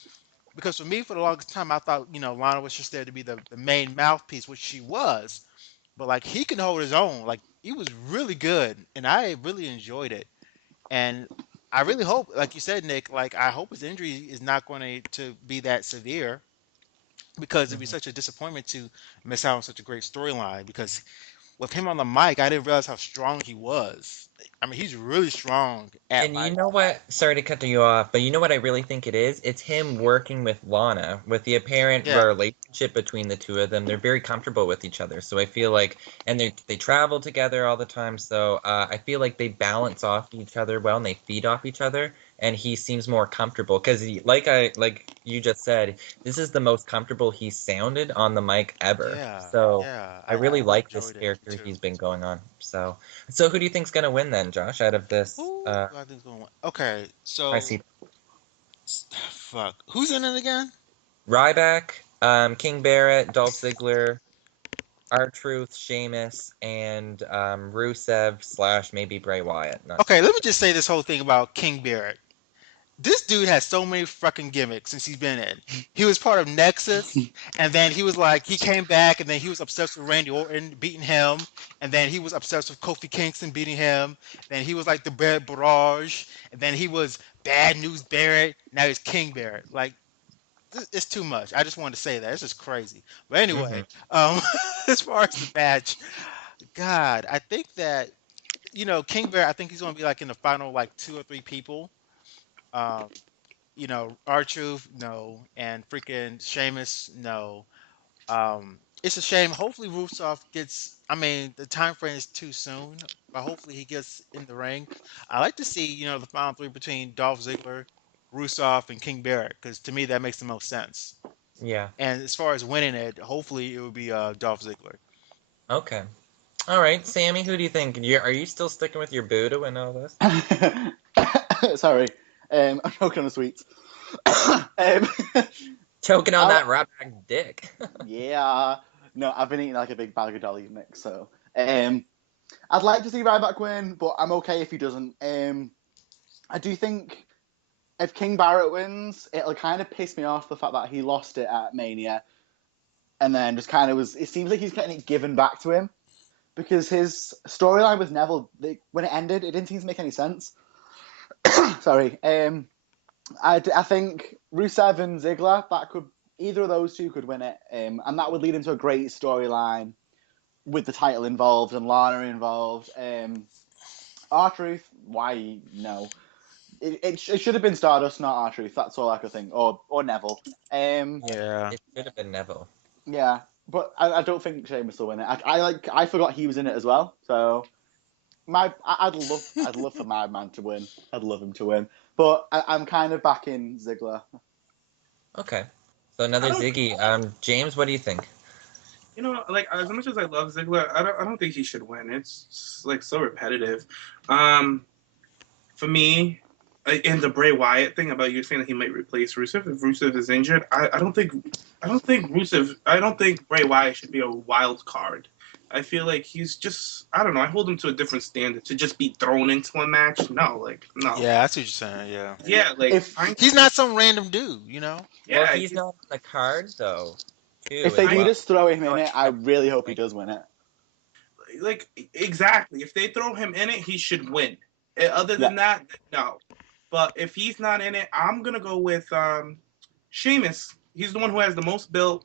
Because for me, for the longest time, I thought Lana was just there to be the main mouthpiece, which she was. But like he can hold his own. Like he was really good, and I really enjoyed it. And I really hope, like you said, Nick, like I hope his injury is not going to be that severe because it'd be hmm such a disappointment to miss out on such a great storyline. Because with him on the mic, I didn't realize how strong he was. I mean, he's really strong at And you like, know what? Sorry to cut you off, but you know what I really think it is? It's him working with Lana, with the apparent yeah, relationship between the two of them. They're very comfortable with each other. So I feel like, and they travel together all the time. So I feel like they balance off each other well and they feed off each other. And he seems more comfortable because, like you just said, this is the most comfortable he sounded on the mic ever. yeah, So yeah. I I really really like this enjoyed it character too. he's been going on. So who do you think's gonna win then, Josh? Out of this, Who do I think's going to win? Okay, I so see fuck, who's in it again? Ryback, King Barrett, Dolph Ziggler, R-Truth, Sheamus, and Rusev slash maybe Bray Wyatt. Not too Okay, let me sure. just say this whole thing about King Barrett. This dude has so many fucking gimmicks since he's been in. He was part of Nexus, and then he was like he came back, and then he was obsessed with Randy Orton beating him, and then he was obsessed with Kofi Kingston beating him. Then he was like the Barrett Barrage, and then he was Bad News Barrett. Now he's King Barrett. Like it's too much. I just wanted to say that. It's just crazy. But hmm anyway, as far as the match, God, I think that King Barrett. I think he's going to be like in the final like two or three people. Um, R-Truth, no, and freaking Sheamus, no. It's a shame. Hopefully, Rusev gets. I mean, the time frame is too soon, but hopefully he gets in the ring. I like to see, the final three between Dolph Ziggler, Rusev, and King Barrett, because to me that makes the most sense. Yeah. And as far as winning it, hopefully it would be Dolph Ziggler. Okay. All right, Sammy. Who do you think? Are you still sticking with your Buddha and all this? Sorry, I'm choking on the sweets. um, Choking on I, that Ryback dick. yeah, no, I've been eating like a big bag of dolly mix, so I'd like to see Ryback win, but I'm okay if he doesn't. I do think if King Barrett wins, it'll kind of piss me off the fact that he lost it at Mania, and then just kind of was. It seems like he's getting it given back to him because his storyline with Neville, when it ended, it didn't seem to make any sense. Sorry. I think Rusev and Ziggler, that could either of those two could win it, and that would lead into a great storyline with the title involved and Lana involved. R-Truth, why no? It should have been Stardust, not R-Truth. That's all I could think, or Neville. Um, Yeah. It should have been Neville. yeah, but I don't think Sheamus will win it. I forgot he was in it as well. So I'd love for my man to win. I'd love him to win, but I'm kind of backing Ziggler. Okay. So I another don't, Ziggy. James, what do you think? like as much as I love Ziggler, I don't think he should win. It's like so repetitive. Um, for me, And the Bray Wyatt thing about you saying that he might replace Rusev if Rusev is injured, I don't think Bray Wyatt should be a wild card. I feel like he's just I don't know. I hold him to a different standard to just be thrown into a match. No, like no. Yeah, that's what you're saying. Yeah, Yeah, like If he's not some random dude, you know. Well, yeah, he's not on the card though, too, if they as do well. just throw him in No, it, I really hope he does win it. like exactly. If they throw him in it, he should win. Other Yeah. than that, no. But if he's not in it, I'm gonna go with Sheamus. He's the one who has the most build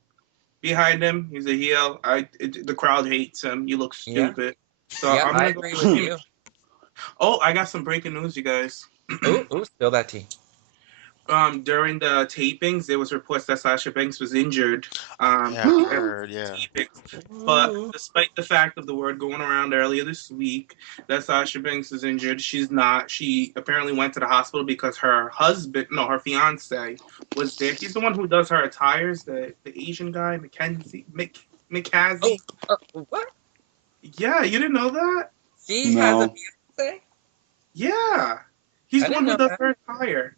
behind him. He's a heel. The crowd hates him. You look Yeah. stupid. So Yep, I'm I gonna go agree with with Sheamus. you. Oh, I got some breaking news, you guys. Ooh, spill that tea. During the tapings, there was reports that Sasha Banks was injured. Yeah, I At heard. Yeah. tapings. But despite the fact of the word going around earlier this week that Sasha Banks is injured, she's not. She apparently went to the hospital because her husband, no, her fiance, was there. He's the one who does her attires, the Asian guy, McKazzy. What? Yeah, you didn't know that? She has a No. fiance? Yeah. He's I the didn't one who know does that. her attire.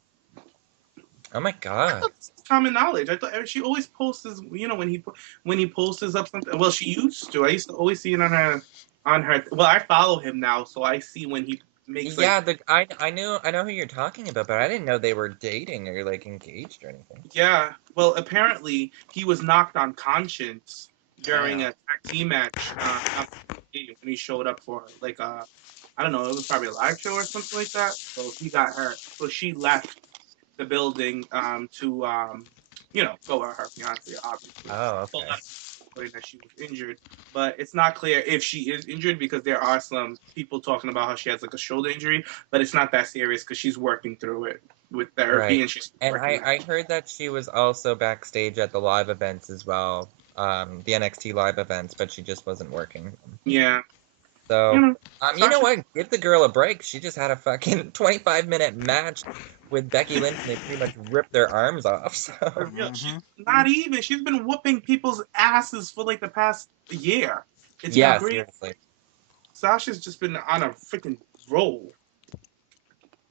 Oh my I god. thought this was common knowledge. I thought she always posts, when he posts up something. Well, she used to. I used to always see it on her. Well, I follow him now, so I see when he makes Yeah, I know who you're talking about, but I didn't know they were dating or like engaged or anything. Yeah. Well, apparently he was knocked unconscious during Damn. a tag team match when he showed up for like I don't know, it was probably a live show or something like that. So he got hurt. So she left the building to go with her fiance, obviously. Oh, So okay. that's that she was injured, but it's not clear if she is injured because there are some people talking about how she has like a shoulder injury, but it's not that serious because she's working through it with therapy Right. and she's And working. I heard that she was also backstage at the live events as well, the NXT live events, but she just wasn't working. Yeah, So, you know, you know Sasha. what? Give the girl a break. She just had a fucking 25-minute match with Becky Lynch, and they pretty much ripped their arms off. So, For real, Hmm. she's not even. She's been whooping people's asses for like the past year. It's been yeah, great. seriously. Sasha's just been on a freaking roll.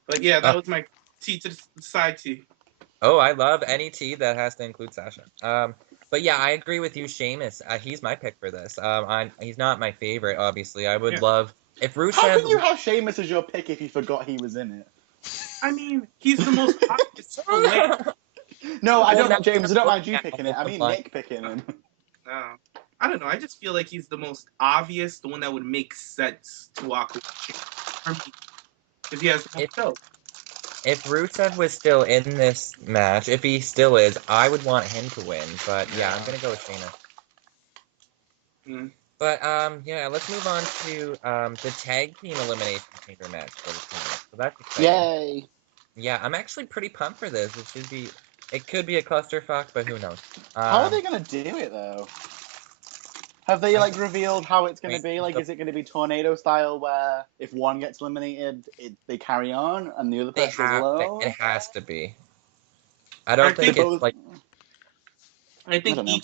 But yeah, Uh, that was my T to the side T. oh, I love any tea that has to include Sasha. But yeah, I agree with you, Sheamus. He's my pick for this. He's not my favorite, obviously. I would Yeah. love if How can you Rusev. have Sheamus as your pick if you forgot he was in it? I mean, he's the most obvious to win. No, I Well, now don't, James. I don't mind you now picking it. I mean, come on. Nick picking him. No. I don't know. I just feel like he's the most obvious, the one that would make sense to walk away from because he has the most build. If Rusev was still in this match, if he still is, I would want him to win. But yeah, I'm gonna go with Shayna. Mm. But yeah, let's move on to the tag team elimination chamber match for this tonight. So that's exciting. Yay! Yeah, I'm actually pretty pumped for this. It could be a clusterfuck, but who knows? How are they gonna do it though? Have they like revealed how it's gonna be? Like, is it gonna be tornado style where if one gets eliminated, they carry on and the other They person is have to. alone? It has to be. I don't I think think- it's like I think don't know.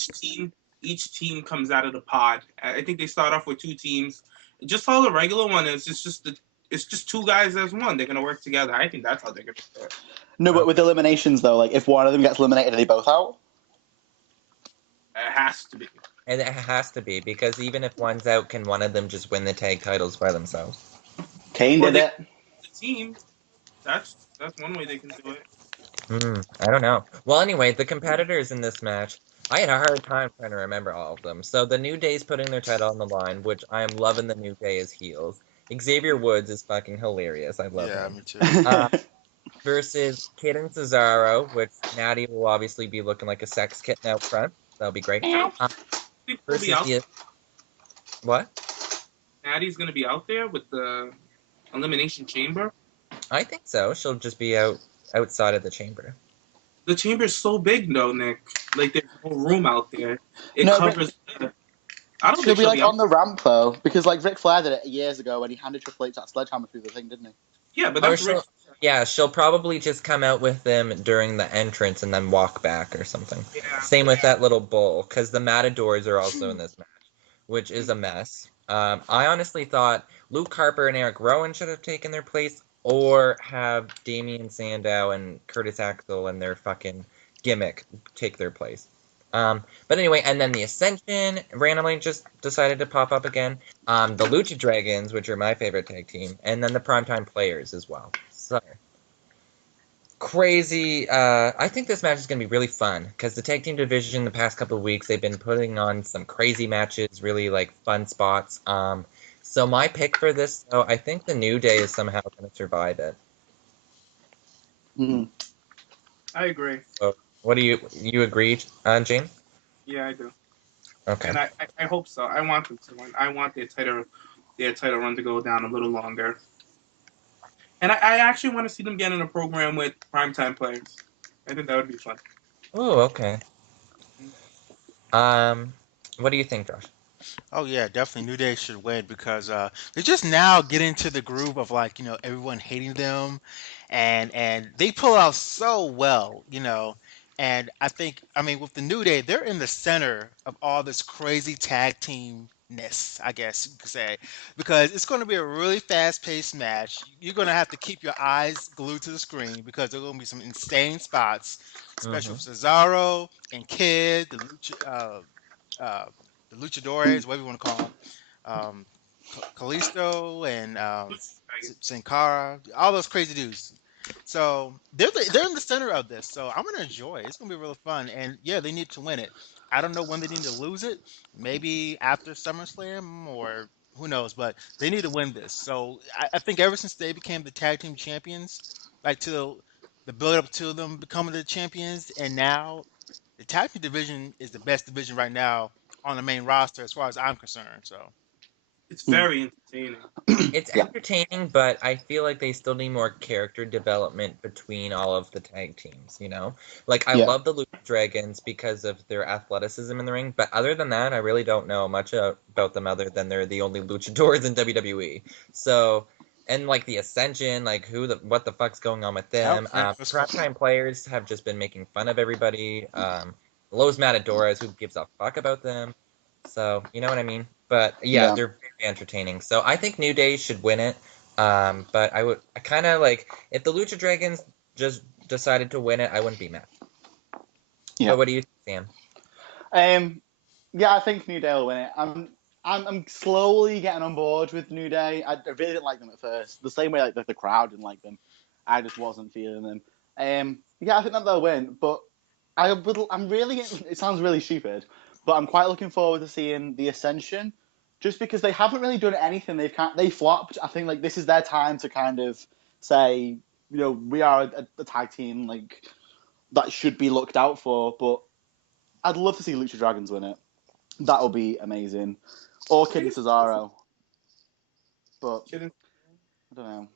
each team comes out of the pod. I think they start off with two teams. Just follow the regular one. It's just two guys as one. They're gonna work together. I think that's how they're gonna do it. No, but with eliminations though, like if one of them gets eliminated, are they both out? It has to be. and it has to be because even if one's out, can one of them just win the tag titles by themselves? Kane Well, did they- it. The team. That's one way they can do it. I don't know. Well, anyway, the competitors in this match, I had a hard time trying to remember all of them. So the New Day's putting their title on the line, which I am loving the New Day as heels. Xavier Woods is fucking hilarious. I love Yeah, him. me too. Versus Kid and Cesaro, which Natty will obviously be looking like a sex kitten out front. That'll be great. I think we'll Versus be out. what? Natty's gonna be out there with the elimination chamber. I think so. She'll just be outside of the chamber. The chamber's so big, though, Nick. Like there's no room out there. It No, covers. I don't She'll think be she'll like be on out. the ramp though, because like Ric Flair did it years ago when he handed Triple H that sledgehammer through the thing, didn't he? Yeah, but Or that's Rick. she'll probably just come out with them during the entrance and then walk back or something. Yeah. Same with that little bull, because the Matadors are also in this match, which is a mess. I honestly thought Luke Harper and Eric Rowan should have taken their place, or have Damian Sandow and Curtis Axel and their fucking gimmick take their place. But anyway, and then the Ascension randomly just decided to pop up again. The Lucha Dragons, which are my favorite tag team, and then the Primetime Players as well. So crazy. I think this match is going to be really fun because the tag team division the past couple of weeks they've been putting on some crazy matches, really like fun spots. So my pick for this, though, I think the New Day is somehow going to survive it. Mm. I agree. So, what do you agree, Jane? Yeah, I do. Okay. And I hope so. I want them to win. I want their title run to go down a little longer. And I actually want to see them get in a program with primetime players. I think that would be fun. Oh, okay. What do you think, Josh? Oh yeah, definitely New Day should win because they're just now getting into the groove of like everyone hating them, and they pull out so well, and I mean with the New Day they're in the center of all this crazy tag team ness, I guess you could say, because it's going to be a really fast paced match. You're going to have to keep your eyes glued to the screen because there are going to be some insane spots, especially Mm-hmm. with Cesaro and Kid, uh, the luchadores, whatever you want to call them, Kalisto and Sin Cara, all those crazy dudes. So they're in the center of this. So I'm gonna enjoy it. It's gonna be really fun. And yeah, they need to win it. I don't know when they need to lose it. Maybe after SummerSlam or who knows. But they need to win this. So I think ever since they became the tag team champions, like to the build up to them becoming the champions, and now the tag team division is the best division right now on the main roster as far as I'm concerned. So It's very entertaining. It's Yeah. entertaining, but I feel like they still need more character development between all of the tag teams, you know? Like, I Yeah. love the Lucha Dragons because of their athleticism in the ring, but other than that, I really don't know much about them other than they're the only luchadors in WWE. So, and like the Ascension, like what the fuck's going on with yep, them? that's cool. Primetime Players have just been making fun of everybody. Los Matadores, who gives a fuck about them? So, you know what I mean? But yeah, Yeah. they're very entertaining. So I think New Day should win it. But I kind of like, if the Lucha Dragons just decided to win it, I wouldn't be mad. Yeah. But what do you think, Sam? Yeah, I think New Day will win it. I'm slowly getting on board with New Day. I really didn't like them at first. The same way like the crowd didn't like them. I just wasn't feeling them. Yeah, I think that they'll win, but I'm really. It sounds really stupid, but I'm quite looking forward to seeing the Ascension, just because they haven't really done anything. They flopped. I think like this is their time to kind of say, we are a tag team like that should be looked out for. But I'd love to see Lucha Dragons win it. That'll be amazing. Or Kid and Cesaro. But Kidding. I don't know.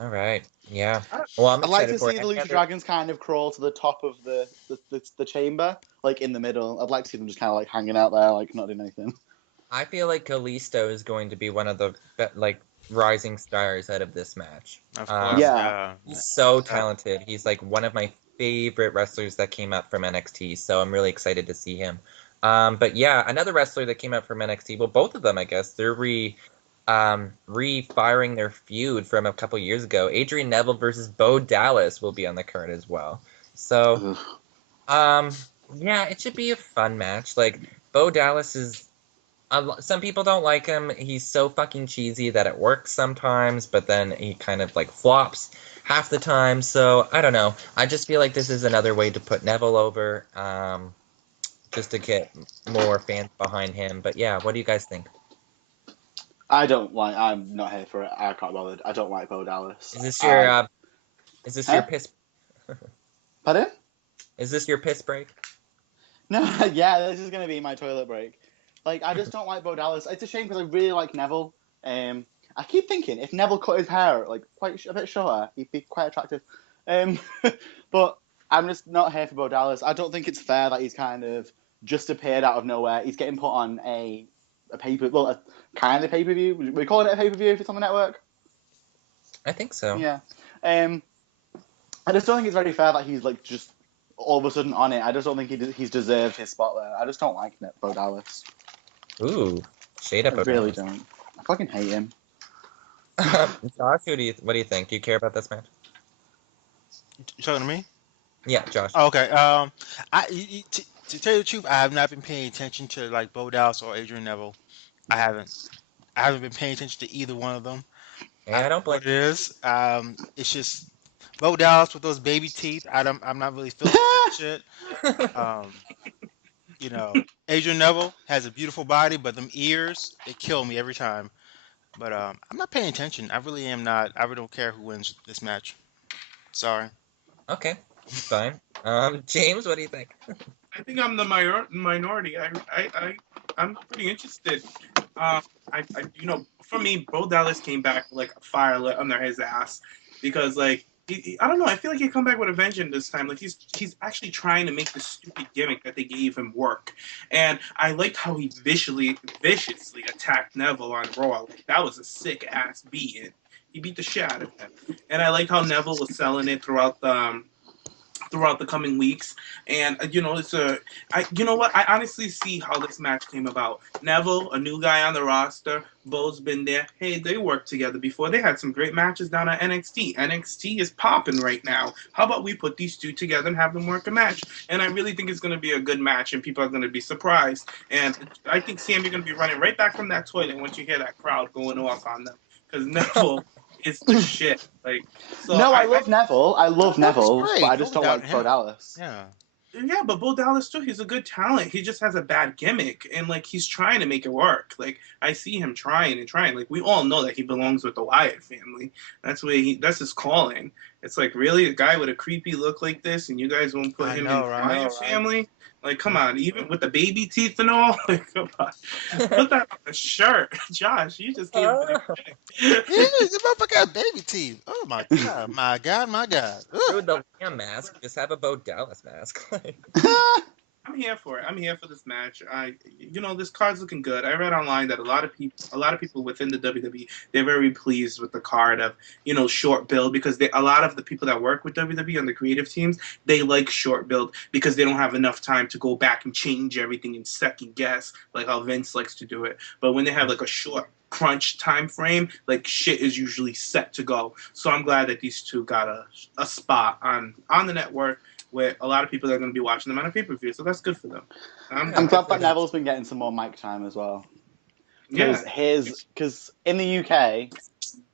All right. Yeah. Well, I'm I'd like excited to for see it. the Any Lucha other? Dragons kind of crawl to the top of the chamber, like in the middle. I'd like to see them just kind of like hanging out there, like not doing anything. I feel like Kalisto is going to be one of the like rising stars out of this match. Of course, Yeah. yeah. He's so Uh, talented. He's like one of my favorite wrestlers that came up from NXT, so I'm really excited to see him. But yeah, another wrestler that came up from NXT. Well, both of them, I guess, they're re-firing their feud from a couple years ago. Adrian Neville versus Bo Dallas will be on the card as well. So, Ugh. um, yeah, it should be a fun match. Like Bo Dallas is some people don't like him. He's so fucking cheesy that it works sometimes, but then he kind of like flops half the time. So I don't know. I just feel like this is another way to put Neville over, just to get more fans behind him. But yeah, what do you guys think? I don't like. I'm not here for it. I can't bother. I don't like Bo Dallas. Is this your I. is this your Huh? piss? Pardon? Is this your piss break? No. Yeah, this is gonna be my toilet break. Like I just don't like Bo Dallas. It's a shame because I really like Neville. I keep thinking if Neville cut his hair like quite a bit shorter, he'd be quite attractive. Um, but I'm just not here for Bo Dallas. I don't think it's fair that he's kind of just appeared out of nowhere. He's getting put on a a kind of pay per view. We're calling it a pay per view if it's on the network. I think so. Yeah. Um, I just don't think it's very fair that he's like just all of a sudden on it. I just don't think he's deserved his spot there. I just don't like Bo Dallas. Ooh, shade I up about really Dallas. don't. I fucking hate him. Josh, what do you think? Do you care about this match? You talking to me? Yeah, Josh. Oh, okay. To tell you the truth, I have not been paying attention to like Bo Dallas or Adrian Neville. I haven't. I haven't been paying attention to either one of them. I Yeah, I don't don't know blame. what it is. It's just Bo Dallas with those baby teeth. I'm not really feeling that shit. Um, Adrian Neville has a beautiful body, but them ears, they kill me every time. But I'm not paying attention. I really am not. I really don't care who wins this match. Sorry. Okay, fine. James, what do you think? I think I'm the minority. I'm pretty interested. For me, Bo Dallas came back like a fire lit under his ass because like I don't know. I feel like he come back with a vengeance this time. Like he's actually trying to make the stupid gimmick that they gave him work, and I liked how he viciously attacked Neville on Raw. Like that was a sick ass beating. He beat the shit out of him, and I like how Neville was selling it throughout the coming weeks. And you know what? I honestly see how this match came about. Neville, a new guy on the roster. Bo's been there. Hey, they worked together before. They had some great matches down at NXT. NXT is popping right now. How about we put these two together and have them work a match? And I really think it's going to be a good match, and people are going to be surprised. And I think Sam, you're going to be running right back from that toilet once you hear that crowd going off on them, because Neville is the shit. Like, so No, I love Neville. I love Nevil's Neville, but I great. just No don't doubt like in Bo him. Dallas. Yeah. Yeah, but Bo Dallas too. He's a good talent. He just has a bad gimmick, and like he's trying to make it work. Like I see him trying and trying. Like we all know that he belongs with the Wyatt family. That's his calling. It's like really a guy with a creepy look like this, and you guys won't put I him know, in right? Wyatt family. Like, come on, even with the baby teeth and all. Like, come on, put that on a shirt, Josh. You just gave him an Yeah, example. the motherfucker got baby teeth. Oh my god, my god, my god. Ugh. Dude, the Liam mask, just have a Bo Dallas mask. I'm here for it. I'm here for this match. This card's looking good. I read online that a lot of people within the WWE, they're very pleased with the card of, short build, because a lot of the people that work with WWE on the creative teams, they like short build because they don't have enough time to go back and change everything and second guess like how Vince likes to do it. But when they have like a short crunch time frame, like shit is usually set to go. So I'm glad that these two got a spot on the network where a lot of people are going to be watching them on a pay-per-view, so that's good for them. I'm glad that Neville's been getting some more mic time as well. Because in the UK,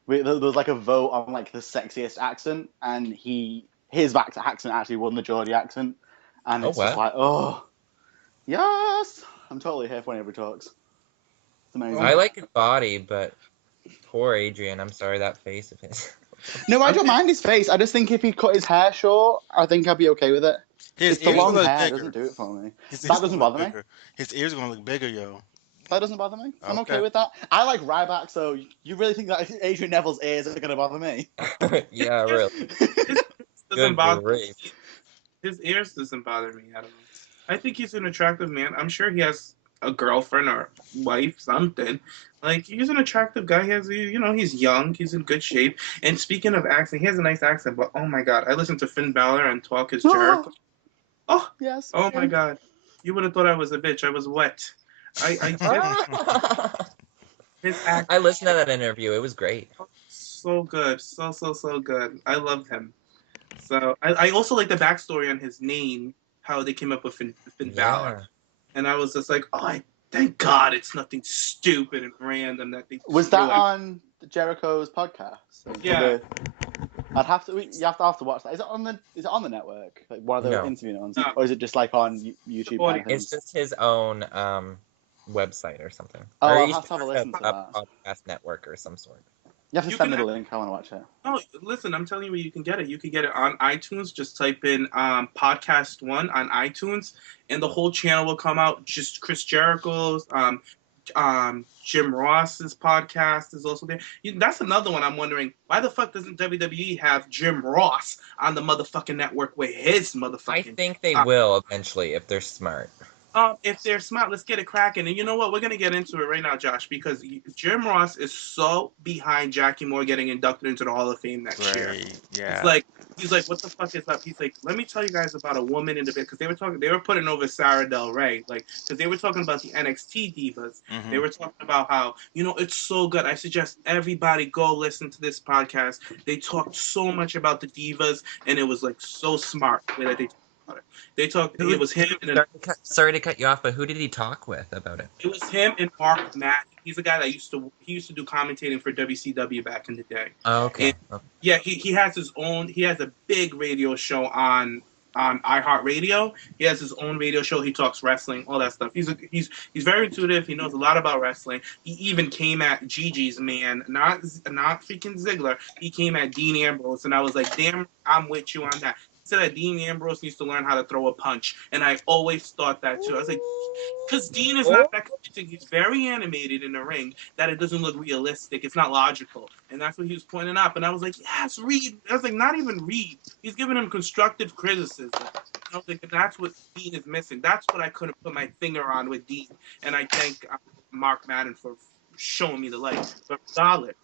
there was like a vote on like the sexiest accent, and his accent actually won the Geordie accent, and it's just like, oh, yes, I'm totally here for whenever he talks. It's amazing. I like his body, but poor Adrian. I'm sorry, that face of his. No, I don't mind his face. I just think if he cut his hair short, I think I'd be okay with it. His It's the ears long gonna look hair bigger. doesn't do it for me. His That doesn't bother me. His ears are gonna look bigger, yo. That doesn't bother me. I'm okay Okay. with that. I like Ryback, so you really think that Adrian Neville's ears are going to bother me? Yeah, really. Doesn't Good bother grief. His ears doesn't bother me at all. I think he's an attractive man. I'm sure he has a girlfriend or wife, something. Like, he's an attractive guy. He's young. He's in good shape. And speaking of accent, he has a nice accent. But oh my god, I listened to Finn Balor and Talk Is Jericho. Oh yes. Oh my god, you would have thought I was a bitch. I was wet. His accent. I listened to that interview. It was great. So good, so good. I love him. So I also like the backstory on his name, how they came up with Finn Balor, and I was just like, oh, thank God it's nothing stupid and random that they. Was that on Jericho's podcast? Yeah. I'd have to. You have to watch that. Is it on the network? Like one of the interview ones, or is it just like on YouTube? Kind of it's just his own website or something. Oh, or I'll have to have a listen to that. Podcast network or some sort. You have to send me the link. I want to watch it. Oh, listen, I'm telling you where you can get it. You can get it on iTunes. Just type in Podcast 1 on iTunes, and the whole channel will come out. Just Chris Jericho's, Jim Ross's podcast is also there. That's another one I'm wondering, why the fuck doesn't WWE have Jim Ross on the motherfucking network with his motherfucking... I think they will eventually if they're smart. If they're smart, let's get it cracking. And you know what? We're going to get into it right now, Josh, because Jim Ross is so behind Jackie Moore getting inducted into the Hall of Fame next year. Yeah. It's like, He's like, what the fuck is up? He's like, let me tell you guys about a woman in the bit, because they were putting over Sarah Del Rey, like, because they were talking about the NXT divas. Mm-hmm. They were talking about how, it's so good. I suggest everybody go listen to this podcast. They talked so much about the divas, and it was like so smart the way that they talked about it. They talked. It was him and Sorry to cut you off, but who did he talk with about it? it was him and Mark Matt. He's a guy that used to do commentating for WCW back in the day. Oh, okay. And yeah, he has his own. He has a big radio show on iHeartRadio. He has his own radio show. He talks wrestling, all that stuff. He's very intuitive. He knows a lot about wrestling. He even came at Gigi's man, not freaking Ziggler. He came at Dean Ambrose, and I was like, damn, I'm with you on that. He said that Dean Ambrose needs to learn how to throw a punch, and I always thought that too. I was like, because Dean is not that convincing. He's very animated in the ring, that it doesn't look realistic. It's not logical. And that's what he was pointing out. And I was like, yes, Reed. I was like, not even Reed. He's giving him constructive criticism. I was like, that's what Dean is missing. That's what I couldn't put my finger on with Dean. And I thank Mark Madden for showing me the light. But regardless,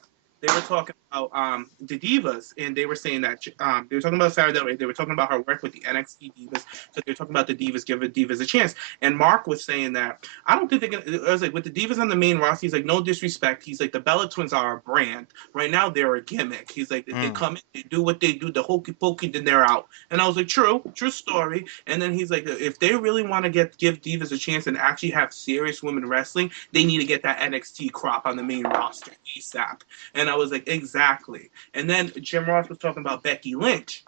they were talking about the divas, and they were saying that they were talking about Sarah Del Rey. They were talking about her work with the NXT divas, because they were talking about the divas, give the divas a chance. And Mark was saying that I don't think they're gonna. I was like, with the divas on the main roster, he's like, no disrespect. He's like, the Bella Twins are a brand. Right now, they're a gimmick. He's like, they come in, they do what they do, the hokey pokey, then they're out. And I was like, true story. And then he's like, if they really want to give divas a chance and actually have serious women wrestling, they need to get that NXT crop on the main roster ASAP. And I was like, exactly. And then Jim Ross was talking about Becky Lynch.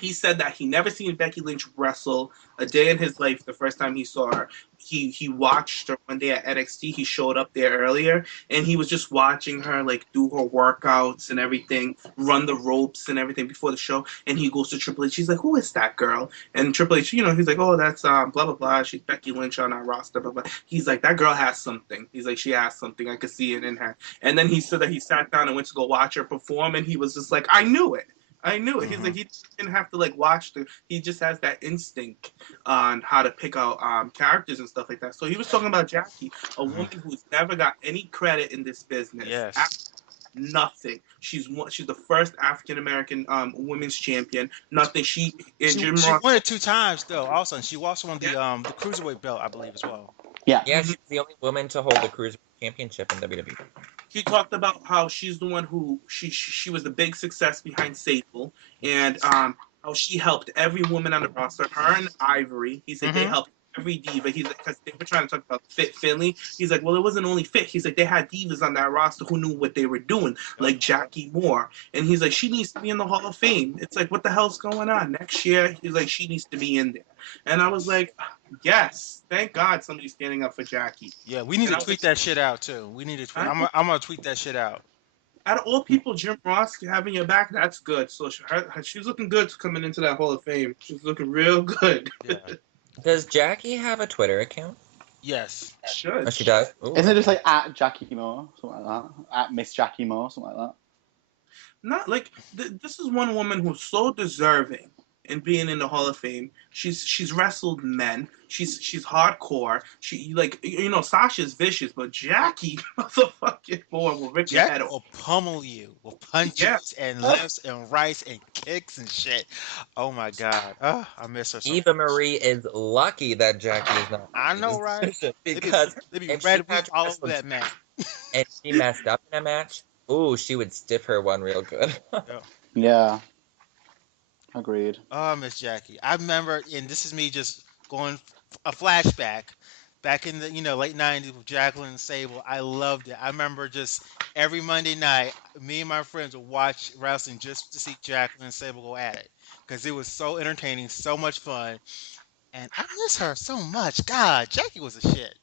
He said that he never seen Becky Lynch wrestle a day in his life. The first time he saw her, he watched her one day at NXT. He showed up there earlier, and he was just watching her like do her workouts and everything, run the ropes and everything before the show. And he goes to Triple H. He's like, "Who is that girl?" And Triple H, he's like, "Oh, that's blah blah blah. She's Becky Lynch on our roster." Blah blah. He's like, "That girl has something." He's like, "She has something. I could see it in her." And then he said that he sat down and went to go watch her perform, and he was just like, "I knew it. I knew it." Mm-hmm. He's like, he didn't have to like watch he just has that instinct on how to pick out characters and stuff like that. So he was talking about Jackie, a woman who's never got any credit in this business. Yes. Nothing. She's the first African American women's champion. Nothing. She won it 2 times though. Also, she also won the cruiserweight belt, I believe, as well. Yeah. Yeah, she's the only woman to hold the Cruiserweight Championship in WWE. He talked about how she's the one who she was the big success behind Sable, and how she helped every woman on the roster. Her and Ivory. He said they helped every diva. He's like, because they were trying to talk about Fit Finley. He's like, well, it wasn't only Fit. He's like, they had divas on that roster who knew what they were doing, like Jackie Moore. And he's like, she needs to be in the Hall of Fame. It's like, what the hell's going on? Next year, he's like, she needs to be in there. And I was like, yes, thank God somebody's standing up for Jackie. Yeah, we need to tweet that shit out too. We need to tweet. I'm gonna tweet that shit out. Out of all people, Jim Ross having your back, that's good. So she's looking good coming into that Hall of Fame. She's looking real good. Yeah. Does Jackie have a Twitter account? Yes. Should. Oh, she does? Ooh. Isn't it just like at Jackie Moore, something like that? At Miss Jackie Moore, something like that? Not like this is one woman who's so deserving in being in the Hall of Fame. She's wrestled men. She's hardcore. She Sasha's vicious, but Jackie, motherfucking boy, will rip your head Jackie off. will pummel you with punches and lefts and rights and kicks and shit. Oh my god. Oh, I miss her so Eva much. Marie is lucky that Jackie is not. I know, right? Because they be if red she had wheat all wrestled over that man. and she messed up in a match, ooh, she would stiff her one real good. Yeah. Agreed. Oh, Miss Jackie. I remember, and this is me just going a flashback. Back in the late '90s with Jacqueline and Sable, I loved it. I remember just every Monday night, me and my friends would watch wrestling just to see Jacqueline and Sable go at it because it was so entertaining, so much fun, and I miss her so much. God, Jackie was a shit.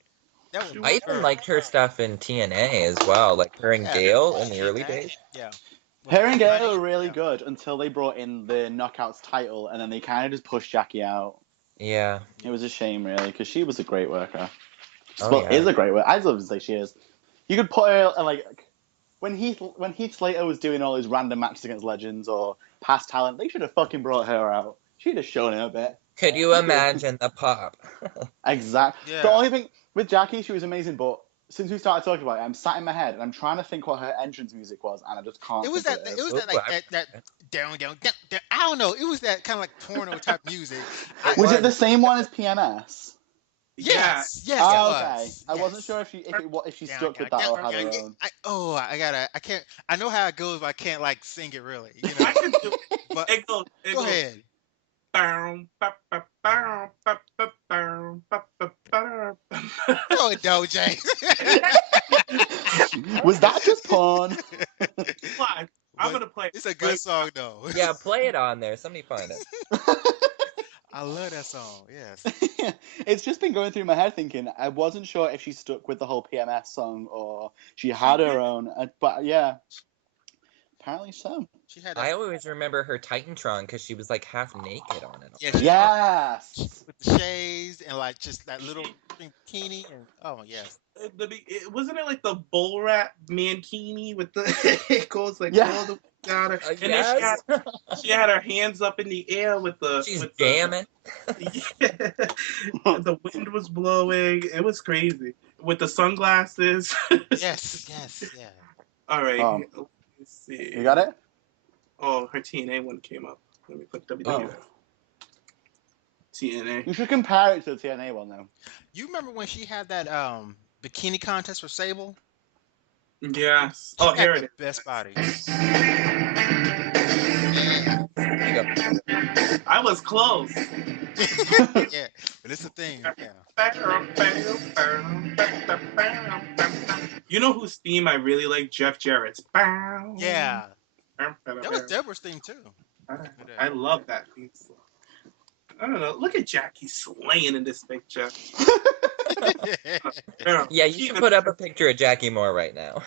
That was I even liked her stuff in TNA as well, like her and Gail in the early days. Yeah. Her and Gail were really good until they brought in the Knockouts title, and then they kind of just pushed Jackie out. Yeah. It was a shame, really, because she was a great worker. Oh, yeah. Is a great worker. I'd love to say she is. You could put her when Heath Slater was doing all his random matches against legends or past talent, they should have fucking brought her out. She'd have shown him a bit. Could you imagine the pop? Exactly. Yeah. The only thing with Jackie, she was amazing, but since we started talking about it, I'm sat in my head and I'm trying to think what her entrance music was, and I just can't It was think that. what it It is. was Ooh, that like I that remember it. down, down, down, down. I don't know. It was that kind of like porno type music. It Was it the was. same one as PMS? Yeah. Yes, it Oh, okay. was. I wasn't Yes. sure if she Down, stuck down, with that down, or had down. her Yeah, own. I can't. I know how it goes, but I can't like sing it really. I could do But it. Goes. It go goes. ahead. No, it don't, James. Was that just porn? Live. I'm But gonna play it's a it good right song though. Yeah, play it on there. Somebody find it. I love that song. Yes. It's just been going through my head thinking I wasn't sure if she stuck with the whole PMS song or she She had her did. own. But yeah, apparently so. She had that. I always remember her Titantron because she was like half naked on it. Yeah, she was Yes. with the shades and like just that little bikini and oh yes. wasn't it like the bull rat mankini with the it goes like Yeah. all the way down her, and then Yes. she had her hands up in the air with the She's jamming. yeah, the wind was blowing. It was crazy with the sunglasses. Yes, yes, yeah. All right, Oh, let me you see. got it? Oh, her TNA one came up. Let me put Oh. WWF TNA. You should compare it to the TNA one though. You remember when she had that bikini contest for Sable? Yes. She Oh, had here it the is. best body. There you go. I was close. Yeah, but it's a thing. Yeah. You know whose theme I really like? Jeff Jarrett's. Yeah. That was Deborah's theme too. But, I love that theme song. I don't know. Look at Jackie slaying in this picture. Yeah, you should put up a picture of Jackie Moore right now.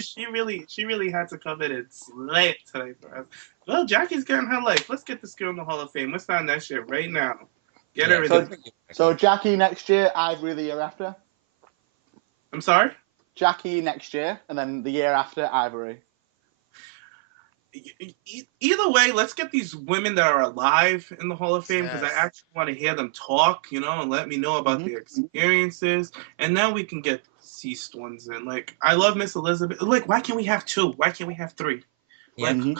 she really had to come in and slay it tonight for us. Well, Jackie's getting her life. Let's get this girl in the Hall of Fame. Let's sign that shit right now. Get her in So, the. so Jackie next year, Ivory the year after. I'm sorry. Jackie next year, and then the year after Ivory. Either way, let's get these women that are alive in the Hall of Fame because I yes. actually want to hear them talk, and let me know about their experiences, and now we can get deceased ones in. Like, I love Miss Elizabeth. Like, why can't we have two? Why can't we have three? Yeah. Like,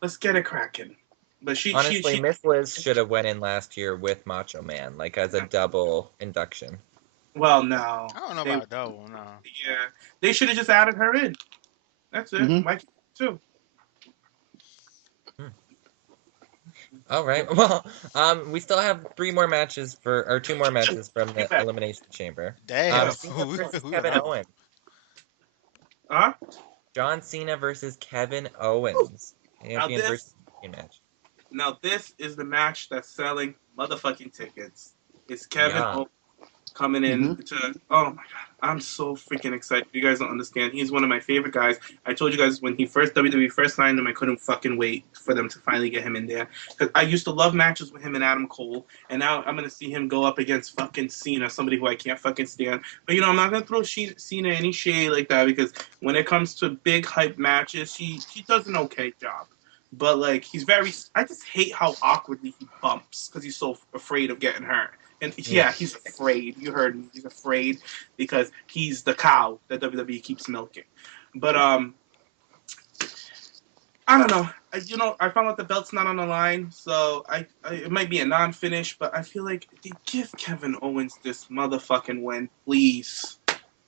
let's get it cracking. But Honestly, Miss Liz should have went in last year with Macho Man, like as a double induction. Well, no. I don't know about double, no. Yeah, they should have just added her in. That's it. Mike too. All right. Well, we still have two more matches from the Elimination Chamber. Damn. Cena versus Kevin Owens. Huh? John Cena versus Kevin Owens. Champion versus champion match. Now this is the match that's selling motherfucking tickets. It's Kevin Owens coming in to. Oh my god, I'm so freaking excited! You guys don't understand. He's one of my favorite guys. I told you guys when he WWE first signed him, I couldn't fucking wait for them to finally get him in there. Because I used to love matches with him and Adam Cole, and now I'm gonna see him go up against fucking Cena, somebody who I can't fucking stand. But I'm not gonna throw Cena any shade like that because when it comes to big hype matches, he does an okay job. But like he's very, I just hate how awkwardly he bumps because he's so afraid of getting hurt. And yeah, he's afraid. You heard me. He's afraid because he's the cow that WWE keeps milking. But I don't know. I found out the belt's not on the line, so it might be a non-finish. But I feel like give Kevin Owens this motherfucking win, please,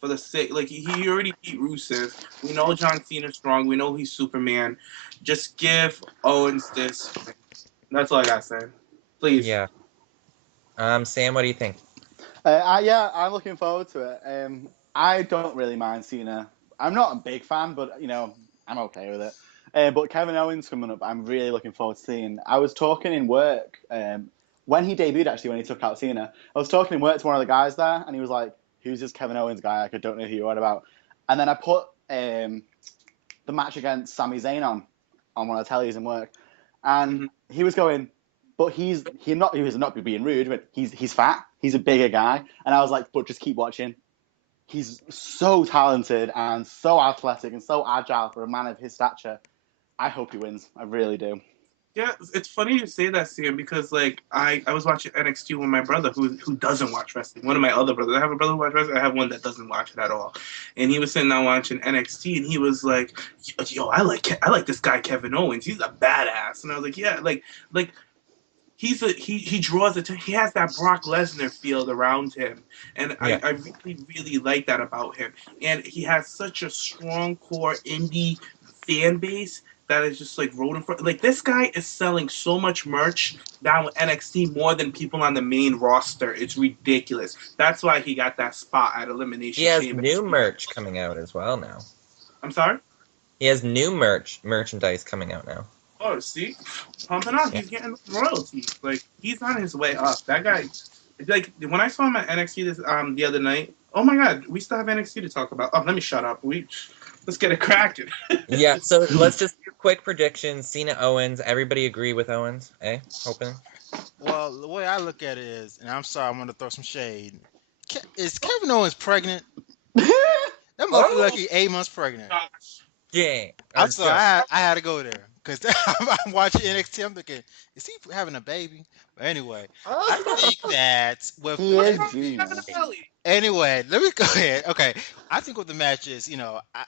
for the sake. Like he already beat Rusev. We know John Cena's strong. We know he's Superman. Just give Owens this win. That's all I gotta say. Please. Yeah. Sam, what do you think? I'm looking forward to it. I don't really mind Cena. I'm not a big fan, but I'm okay with it. But Kevin Owens coming up, I'm really looking forward to seeing. I was talking in work when he debuted, actually, when he took out Cena. I was talking in work to one of the guys there, and he was like, "Who's this Kevin Owens guy? Like, I don't know who you're on about." And then I put the match against Sami Zayn on one of the tellies in work, and he was going, but he was not being rude, but he's fat. He's a bigger guy. And I was like, but just keep watching. He's so talented and so athletic and so agile for a man of his stature. I hope he wins. I really do. Yeah, it's funny you say that, Sam, because like I was watching NXT with my brother who doesn't watch wrestling. One of my other brothers. I have a brother who watches wrestling. I have one that doesn't watch it at all. And he was sitting down watching NXT, and he was like, "Yo, I like this guy Kevin Owens. He's a badass." And I was like, "Yeah, like he draws attention. He has that Brock Lesnar field around him, and Yeah. I really like that about him. And he has such a strong core indie fan base that is just like rooting for. Like this guy is selling so much merch down with NXT more than people on the main roster. It's ridiculous. That's why he got that spot at He Elimination has Chamber. new merch coming out as well now. I'm sorry. He has new merchandise coming out now. Oh, see, pumping up. Yeah. He's getting royalties. Like he's on his way up. That guy, like when I saw him at NXT this the other night. Oh my God, we still have NXT to talk about. Oh, let me shut up. Let's get it cracking. Yeah, so let's just do quick predictions. Cena Owens. Everybody agree with Owens, eh? Hoping. Well, the way I look at it is, and I'm sorry, I'm gonna throw some shade. Is Kevin Owens pregnant? That motherfucker like he 8 months pregnant. Gosh. Yeah. I'm sorry, I had to go there because I'm watching NXT. I'm thinking, is he having a baby? But anyway, I think that with He What's is wrong with Junior. Kevin Kelly? anyway, let me go ahead. Okay, I think what the match is,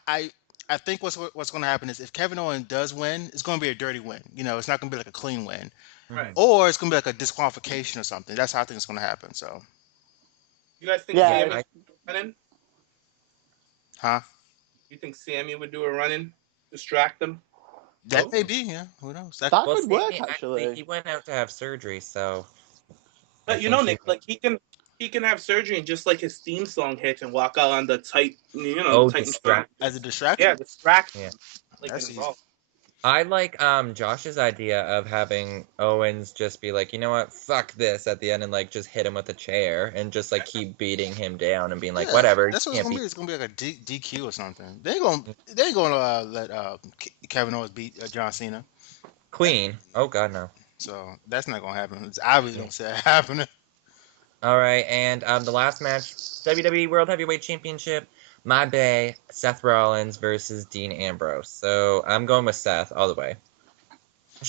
I think what's going to happen is if Kevin Owens does win, it's going to be a dirty win. It's not going to be like a clean win, Right. or it's going to be like a disqualification or something. That's how I think it's going to happen. So, You guys think Yeah. Sammy would do a run-in? huh? You think Sammy would do a run-in, distract them? That Oh. may be, yeah. Who knows? That Well, could work, Sammy, actually. he went out to have surgery, so. But you know, Nick, like he can have surgery and just like his theme song hits and walk out on the tight, Oh, tight distract. As a distraction. Yeah, distract. Yeah. Like That's involved. I like Josh's idea of having Owens just be like, you know what, fuck this at the end and like just hit him with a chair and just like keep beating him down and being like, Yeah, whatever, that's you what it's can't gonna be. beat It's gonna be like a DQ or something. They ain't gonna let Kevin Owens beat John Cena. Queen. Oh god, no. So that's not gonna happen. I really don't see that happening. All right, and the last match, WWE World Heavyweight Championship, my bae, Seth Rollins versus Dean Ambrose. So I'm going with Seth all the way. It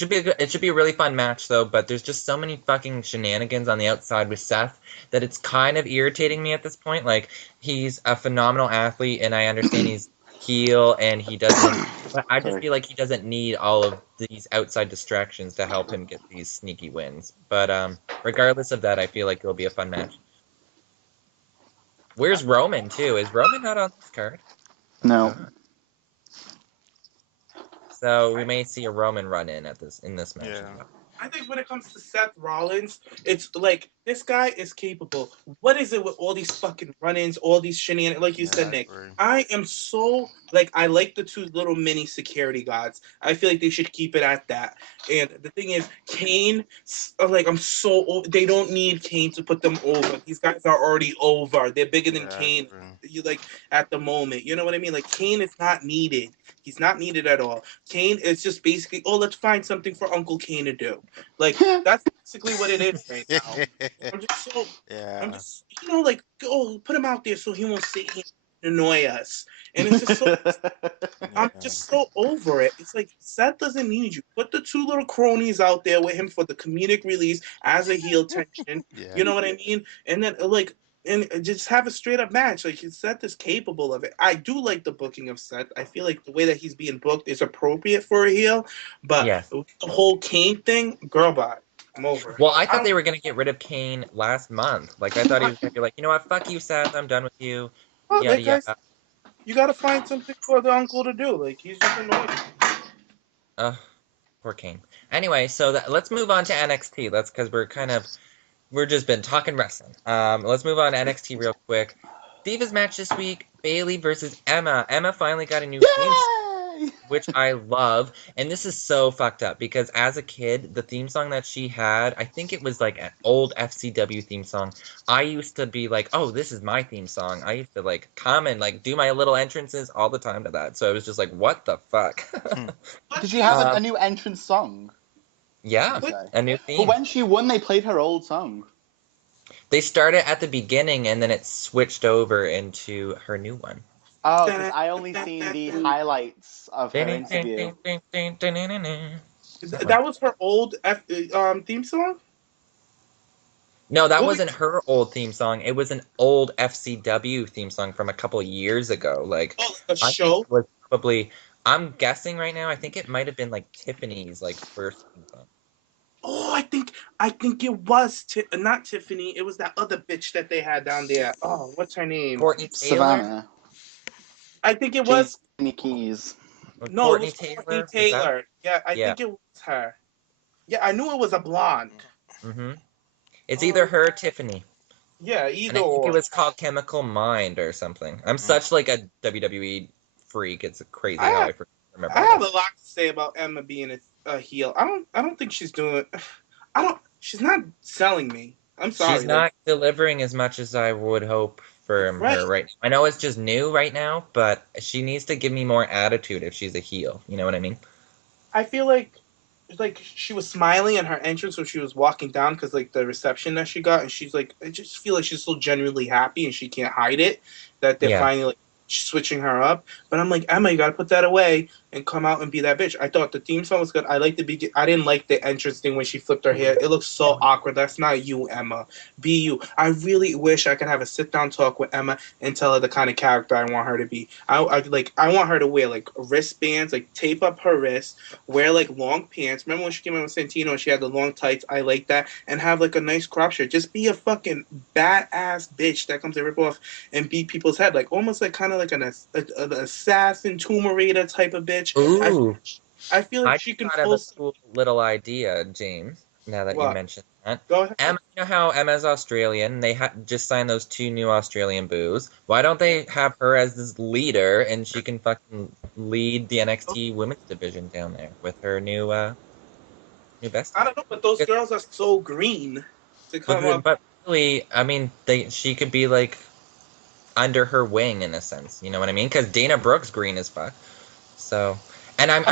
should be a really fun match though, but there's just so many fucking shenanigans on the outside with Seth that it's kind of irritating me at this point. Like he's a phenomenal athlete, and I understand he's heel and he doesn't. But I just Sorry. feel like he doesn't need all of these outside distractions to help him get these sneaky wins. But regardless of that, I feel like it'll be a fun match. Where's Roman too? Is Roman not on this card? Oh, No. God. So we may see a Roman run in this match. Yeah. As well. I think when it comes to Seth Rollins, it's like this guy is capable. What is it with all these fucking run-ins, all these shenanigans? Like you said, Nick, I am so like I like the two little mini security guards. I feel like they should keep it at that. And the thing is, Kane, like they don't need Kane to put them over. These guys are already over. They're bigger than Kane. You like at the moment, you know what I mean? Like Kane is not needed. He's not needed at all. Kane is just basically, let's find something for Uncle Kane to do. Like that's basically what it is right now. I'm just like, put him out there so he won't sit here and annoy us. And it's just so I'm just so over it. It's like Seth doesn't need you. Put the two little cronies out there with him for the comedic release as a heel tension. You know what I mean? And then and just have a straight up match. Like Seth is capable of it. I do like the booking of Seth. I feel like the way that he's being booked is appropriate for a heel. But the whole Kane thing, girl, bye. I'm over it. Well, I thought they were gonna get rid of Kane last month. Like I thought he was gonna be like, you know what, fuck you, Seth. I'm done with you. Well, Yada yada. You gotta find something for the uncle to do. Like he's just annoying. Poor Kane. Anyway, so let's move on to NXT. Because we're just been talking wrestling. Let's move on to NXT real quick. Divas match this week: Bayley versus Emma. Emma finally got a new theme song, which I love. And this is so fucked up because as a kid, the theme song that she had, I think it was like an old FCW theme song. I used to be like, oh, this is my theme song. I used to like come and like do my little entrances all the time to that. So I was just like, what the fuck? Did she have a new entrance song? Yeah, a new theme. But when she won, they played her old song. They started at the beginning and then it switched over into her new one. Oh, because I only seen the highlights of her interview. That was her old theme song. No, that What wasn't her old theme song. It was an old FCW theme song from a couple years ago. Like, oh, like a I think show? it was probably. I'm guessing right now. I think it might have been like Tiffany's like first theme song. Oh, I think it was not Tiffany. It was that other bitch that they had down there. Oh, what's her name? Courtney Taylor Savannah, I think it Jamie was. Keys. or No, it Courtney was Courtney Taylor was that? Taylor. Yeah, I Yeah. think it was her. Yeah, I knew it was a blonde. Mm-hmm. It's either Oh, her or Tiffany. yeah, And either I think it or. was called Chemical Mind or something. I'm such like a WWE freak. It's crazy how I I I remember have a this. lot to say about Emma being a heel. I don't think she's doing. I don't. She's not selling me. I'm She's sorry. Like not delivering as much as I would hope from right. her right now. I know it's just new right now, but she needs to give me more attitude if she's a heel. You know what I mean? I feel like she was smiling at her entrance when she was walking down because like the reception that she got, and she's like, I just feel like she's so genuinely happy and she can't hide it that they're Yeah. finally like switching her up. But I'm like, Emma, you gotta put that away and come out and be that bitch. I thought the theme song was good. I like the begin. I didn't like the entrance thing when she flipped her hair. It looks so awkward. That's not you, Emma. Be you. I really wish I could have a sit down talk with Emma and tell her the kind of character I want her to be. I want her to wear like wristbands, like tape up her wrists, wear like long pants. Remember when she came in with Santino and she had the long tights? I like that. And have like a nice crop shirt. Just be a fucking badass bitch that comes to rip off and beat people's head. Like almost like kind of like an assassin, Tomb Raider type of bitch. Ooh, I feel like I she can thought of pull a some. cool little idea, James. Now that you What? mentioned that, Go ahead. Emma, you know how Emma's Australian? They just signed those 2 new Australian boos. Why don't they have her as this leader and she can fucking lead the NXT women's division down there with her new I bestie? don't know, but those girls are so green to come up. But really, I mean, she could be like under her wing in a sense. You know what I mean? Because Dana Brooks green as fuck. So, and I'm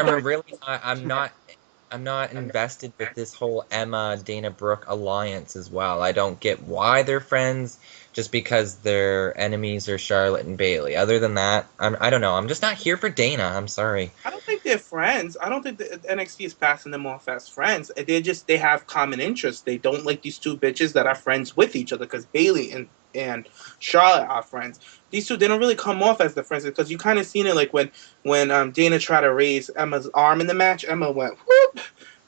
not invested with this whole Emma Dana Brooke alliance as well. I don't get why they're friends, just because their enemies are Charlotte and Bailey. Other than that, I don't know. I'm just not here for Dana. I'm sorry. I don't think they're friends. I don't think the NXT is passing them off as friends. They have common interests. They don't like these two bitches that are friends with each other because Bailey and Charlotte are friends. These two they don't really come off as the friends because you kind of seen it like when Dana tried to raise Emma's arm in the match, Emma went whoop,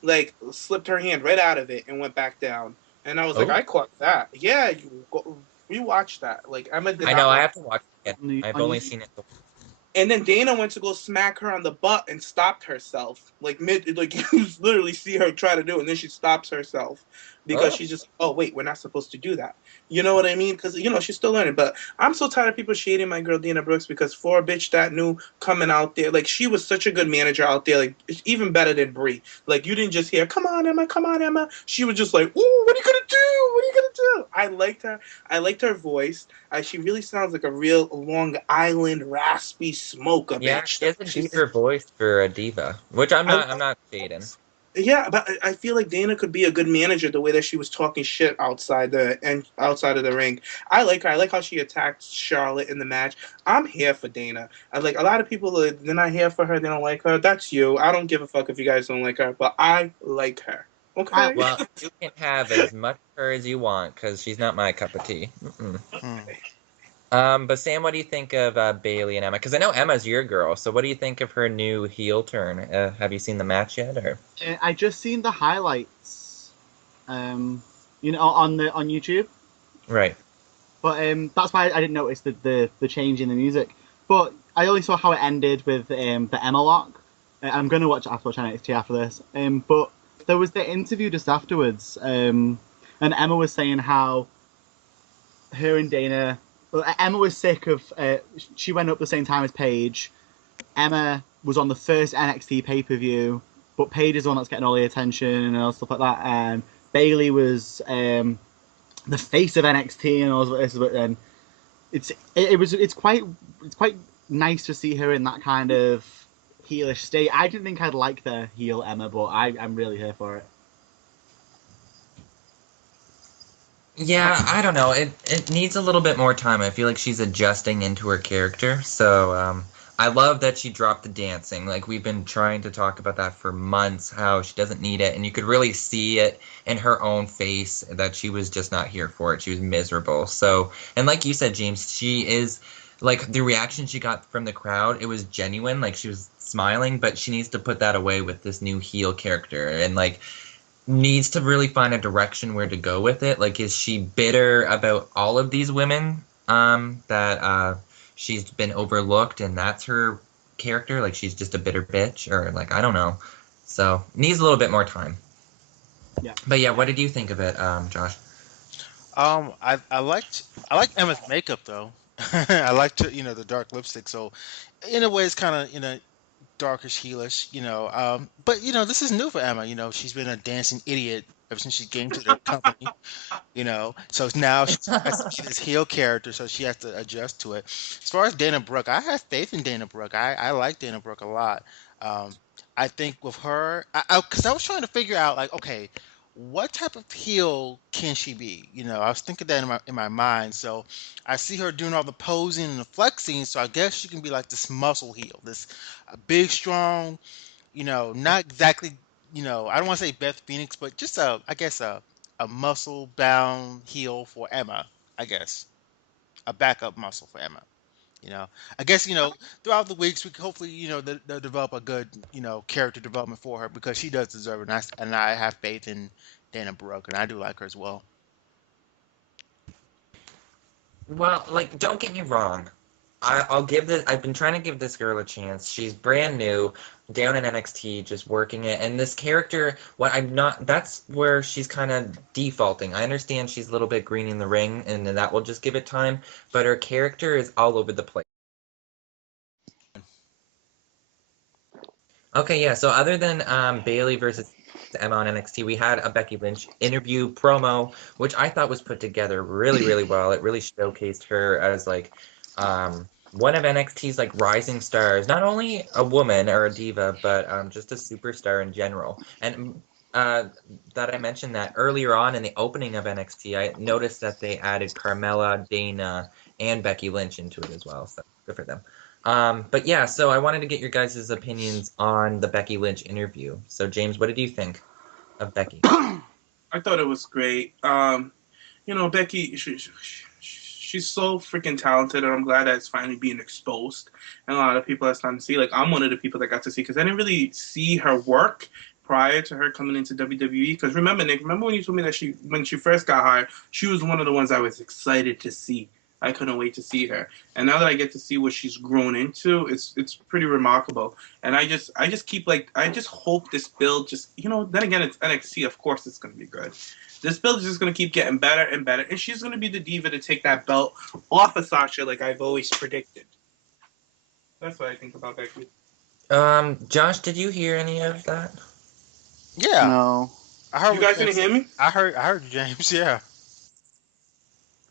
like slipped her hand right out of it and went back down. And I was like, Oh, I caught that. Yeah, we watched that. Like Emma did I know. not I like. have to watch it again. I've On only YouTube. seen it. And then Dana went to go smack her on the butt and stopped herself. Like like you literally see her try to do it, and then she stops herself because Oh, she's just, oh wait, we're not supposed to do that. You know what I mean? Because she's still learning. But I'm so tired of people shading my girl Dana Brooks because for a bitch that new coming out there, like she was such a good manager out there, like it's even better than Brie. Like you didn't just hear, come on, Emma. She was just like, ooh, what are you gonna do? What are you gonna do? I liked her. I liked her voice. She really sounds like a real Long Island raspy smoker yeah. bitch. She has a deeper voice for a diva, which I'm I, not. I'm not shading. yeah, but I feel like Dana could be a good manager the way that she was talking shit outside of the ring. I like her. I like how she attacked Charlotte in the match. I'm here for Dana. I like a lot of people. They're not here for her. They don't like her. That's you. I don't give a fuck if you guys don't like her, but I like her. I, Okay. Well, you can have as much of her as you want, because she's not my cup of tea. Mm-mm. Hmm. But Sam, what do you think of Bailey and Emma? Because I know Emma's your girl, so what do you think of her new heel turn? Have you seen the match yet, or? I just seen the highlights, on YouTube. Right. But that's why I didn't notice the change in the music. But I only saw how it ended with the Emma lock. I'm gonna have to watch NXT after this. But there was the interview just afterwards, and Emma was saying how her and Dana. Well, Emma was sick of. She went up the same time as Paige. Emma was on the first NXT pay per view, but Paige is the one that's getting all the attention and all stuff like that. And Bailey was the face of NXT and all this, but then it's quite nice to see her in that kind of heelish state. I didn't think I'd like the heel Emma, but I'm really here for it. Yeah, I don't know. It needs a little bit more time. I feel like she's adjusting into her character. So, I love that she dropped the dancing. Like we've been trying to talk about that for months, how she doesn't need it, and you could really see it in her own face that she was just not here for it. She was miserable. So, and like you said, James, she is like the reaction she got from the crowd, it was genuine. Like she was smiling, but she needs to put that away with this new heel character and like needs to really find a direction where to go with it. Like, is she bitter about all of these women that she's been overlooked and that's her character? Like, she's just a bitter bitch, or like, I don't know. So, needs a little bit more time. Yeah. But yeah, what did you think of it, Josh? I liked Emma's makeup though. I liked the dark lipstick. So in a way, it's kind of darkish, heelish. But this is new for Emma. She's been a dancing idiot ever since she came to the company. So now she has to be this heel character, so she has to adjust to it. As far as Dana Brooke, I have faith in Dana Brooke. I like Dana Brooke a lot. Um, I think with her, because I was trying to figure out, like, okay, what type of heel can she be? I was thinking that in my mind. So I see her doing all the posing and the flexing, so I guess she can be like this muscle heel, this big, strong, not exactly, I don't want to say Beth Phoenix, but just I guess a muscle bound heel for Emma, I guess. A backup muscle for Emma. You know, I guess, throughout the weeks, we hopefully, they'll develop a good, character development for her because she does deserve it. And I have faith in Dana Brooke, and I do like her as well. Well, like, don't get me wrong. I'll give this. I've been trying to give this girl a chance. She's brand new, down in NXT, just working it. And this character, what I'm not, that's where she's kind of defaulting. I understand she's a little bit green in the ring, and that will just give it time. But her character is all over the place. Okay, yeah. So other than Bailey versus Emma on NXT, we had a Becky Lynch interview promo, which I thought was put together really, really well. It really showcased her as like one of NXT's like rising stars, not only a woman or a diva, but just a superstar in general. And that I mentioned that earlier on in the opening of NXT, I noticed that they added Carmella, Dana, and Becky Lynch into it as well. So good for them. But yeah, so I wanted to get your guys' opinions on the Becky Lynch interview. So James, what did you think of Becky? I thought it was great. Becky, she's so freaking talented, and I'm glad that it's finally being exposed. And a lot of people are starting to see. Like, I'm one of the people that got to see because I didn't really see her work prior to her coming into WWE. Because remember, Nick, when you told me that when she first got hired, she was one of the ones I was excited to see. I couldn't wait to see her, and now that I get to see what she's grown into, it's pretty remarkable. And I just keep like I just hope this build just then again it's NXT, of course it's gonna be good. This build is just gonna keep getting better and better, and she's gonna be the diva to take that belt off of Sasha, like I've always predicted. That's what I think about Becky. Josh, did you hear any of that? Yeah, No. I heard You what guys James didn't said. hear me? I heard you, James. Yeah,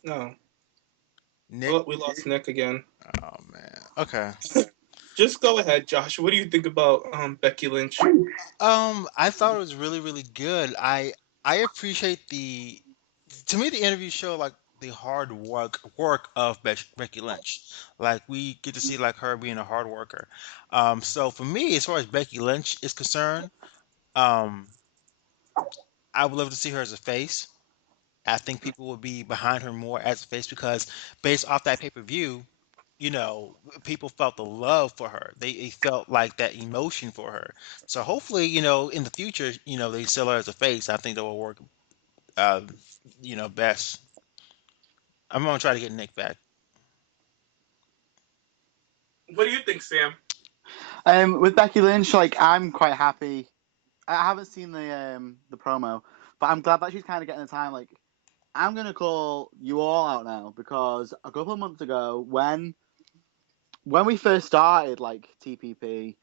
No. Nick. Oh, we lost Nick again. Oh man. Okay. Just go ahead, Josh. What do you think about Becky Lynch? I thought it was really, really good. I appreciate the to me the interview showed like the hard work of Becky Lynch. Like we get to see like her being a hard worker. So for me, as far as Becky Lynch is concerned, um, I would love to see her as a face. I think people would be behind her more as a face because based off that pay-per-view, people felt the love for her. They felt like that emotion for her. So hopefully, in the future, they sell her as a face. I think that will work, uh, best. I'm gonna try to get Nick back. What do you think, Sam? With Becky Lynch, like I'm quite happy. I haven't seen the promo, but I'm glad that she's kind of getting the time. Like I'm gonna call you all out now because a couple of months ago, when we first started like TPP,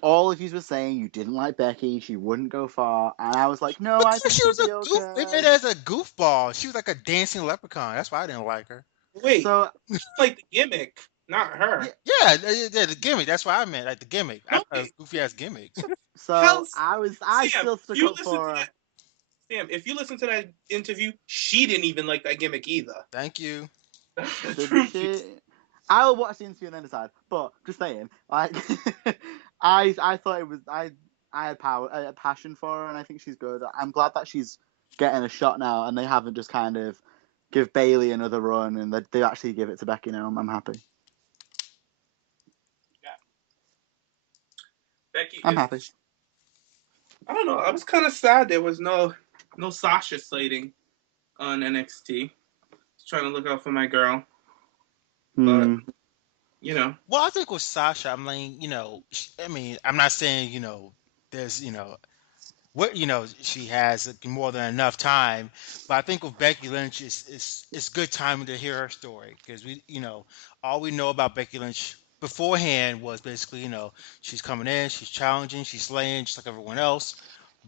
all of you were saying you didn't like Becky, she wouldn't go far, and I was like, no, I Because think she she'll was a be goof. They made okay. her as a goofball. She was like a dancing leprechaun. That's why I didn't like her. Wait, So like the gimmick, not Yeah, her. yeah, the gimmick. That's what I meant. Like the gimmick. I No, thought it was goofy ass gimmick. so how's I Sam? still If stuck you up listen to for her. that, Sam, if you listen to that interview, she didn't even like that gimmick either. Thank you. That's the Didn't truth. she? I'll watch the interview and then decide. But just saying, like, I thought it was I had passion for her, and I think she's good. I'm glad that she's getting a shot now, and they haven't just kind of give Bailey another run, and they actually give it to Becky now. I'm happy. Becky I'm is. happy. I don't know. I was kind of sad there was no Sasha slating on NXT. Trying to look out for my girl, but you know. Well, I think with Sasha, I'm like, I mean, I'm not saying, there's, what she has more than enough time, but I think with Becky Lynch, it's good timing to hear her story because all we know about Becky Lynch beforehand was basically she's coming in, she's challenging, she's slaying just like everyone else,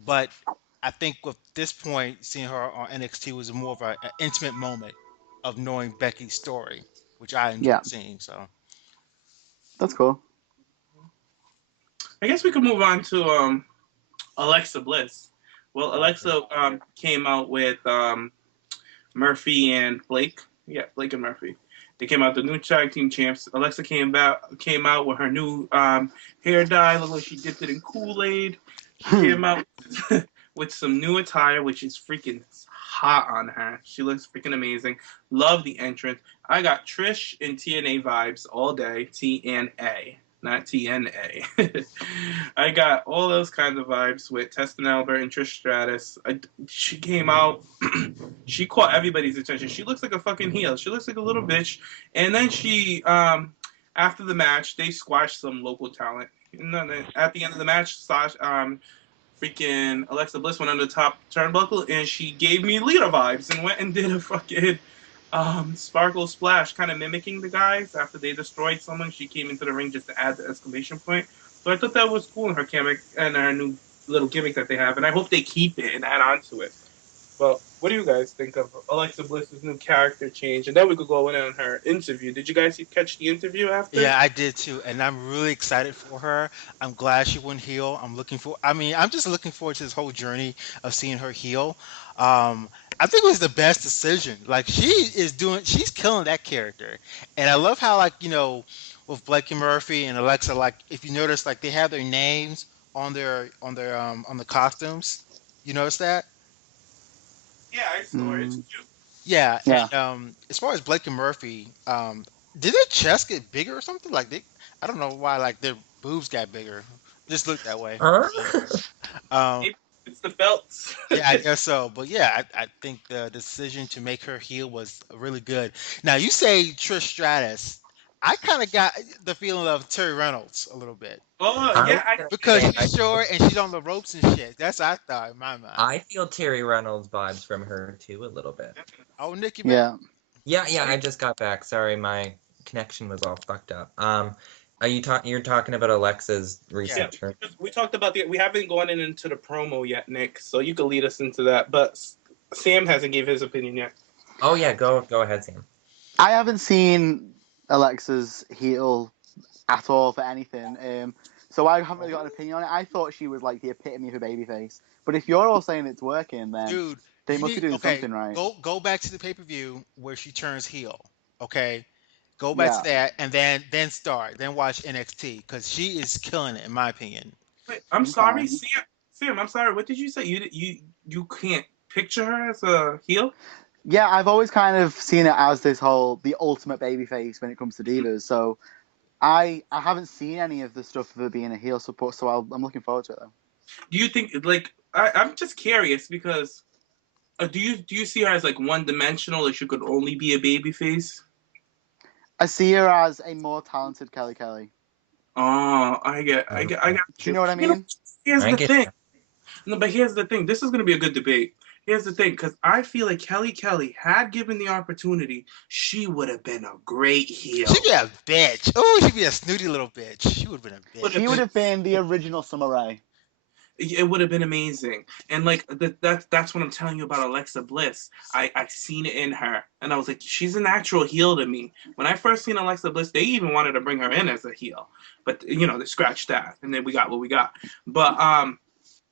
but I think with this point, seeing her on NXT was more of an intimate moment of knowing Becky's story, which I enjoyed Yeah, seeing. So that's cool. I guess we could move on to Alexa Bliss. Well, Alexa came out with Murphy and Blake. Yeah, Blake and Murphy. They came out the new tag team champs. Alexa came out with her new hair dye. Looked like she dipped it in Kool-Aid. She came out with some new attire, which is freaking hot on her. She looks freaking amazing. Love the entrance. I got Trish and TNA vibes all day. TNA, not TNA. I got all those kinds of vibes with Testin Albert and Trish Stratus. She came out. She caught everybody's attention. She looks like a fucking heel. She looks like a little bitch. And then she, after the match, they squashed some local talent. And then at the end of the match, freaking Alexa Bliss went on the top turnbuckle and she gave me Lita vibes and went and did a fucking sparkle splash, kind of mimicking the guys. After they destroyed someone, she came into the ring just to add the exclamation point. So I thought that was cool in her gimmick and her new little gimmick that they have, and I hope they keep it and add on to it. Well, what do you guys think of Alexa Bliss's new character change? And then we could go in on her interview. Did you guys catch the interview after? yeah, I did too, and I'm really excited for her. I'm glad she went heel. I mean, I'm just looking forward to this whole journey of seeing her heel. I think it was the best decision. Like she's killing that character, and I love how with Blakey Murphy and Alexa, like if you notice, like they have their names on the costumes. You notice that? Yeah, I saw it. It's cute. Yeah, Yeah. and as far as Blake and Murphy, did their chest get bigger or something? I don't know why, like their boobs got bigger. Just looked that way. Huh? Um, Maybe it's the belts. yeah, I guess so. But yeah, I think the decision to make her heel was really good. Now you say Trish Stratus. I kind of got the feeling of Terry Reynolds a little bit Oh, I was yeah, I gonna because say she's short and she's on the ropes and shit. That's what I thought in my mind. I feel Terry Reynolds vibes from her too a little bit. Oh, Nikki, back. Yeah. Yeah, I just got back. Sorry, my connection was all fucked up. Are you're talking about Alexa's Yeah. recent turn? we talked about we haven't gone into the promo yet, Nick, so you can lead us into that. But Sam hasn't gave his opinion yet. Oh yeah, go ahead, Sam. I haven't seen Alexa's heel at all for anything. So I haven't really got an opinion on it. I thought she was like the epitome of a babyface. But if you're all saying it's working, then Dude, they you must be need doing okay. something right. Go back to the pay per view where she turns heel. Okay, go back Yeah. to that and then watch NXT because she is killing it in my opinion. Wait, I'm Okay. sorry, Sam. I'm sorry. What did you say? You can't picture her as a heel? Yeah, I've always kind of seen it as the ultimate babyface when it comes to divas. So I haven't seen any of the stuff of her being a heel support. So I'm looking forward to it though. Do you think I'm just curious because do you see her as like one dimensional? Like she could only be a babyface? I see her as a more talented Kelly Kelly. Oh, I got Do you know what I You know, mean? here's I the get thing. that. No, but here's the thing. This is going to be a good debate. Here's the thing, because I feel like Kelly had given the opportunity, she would have been a great heel. She'd be a bitch. Oh, she'd be a snooty little bitch. She would have been a bitch. She would have been the original Summer Rae. It would have been amazing, and like that's what I'm telling you about Alexa Bliss. I seen it in her, and I was like, she's a natural heel to me. When I first seen Alexa Bliss, they even wanted to bring her in as a heel, but they scratched that, and then we got what we got. But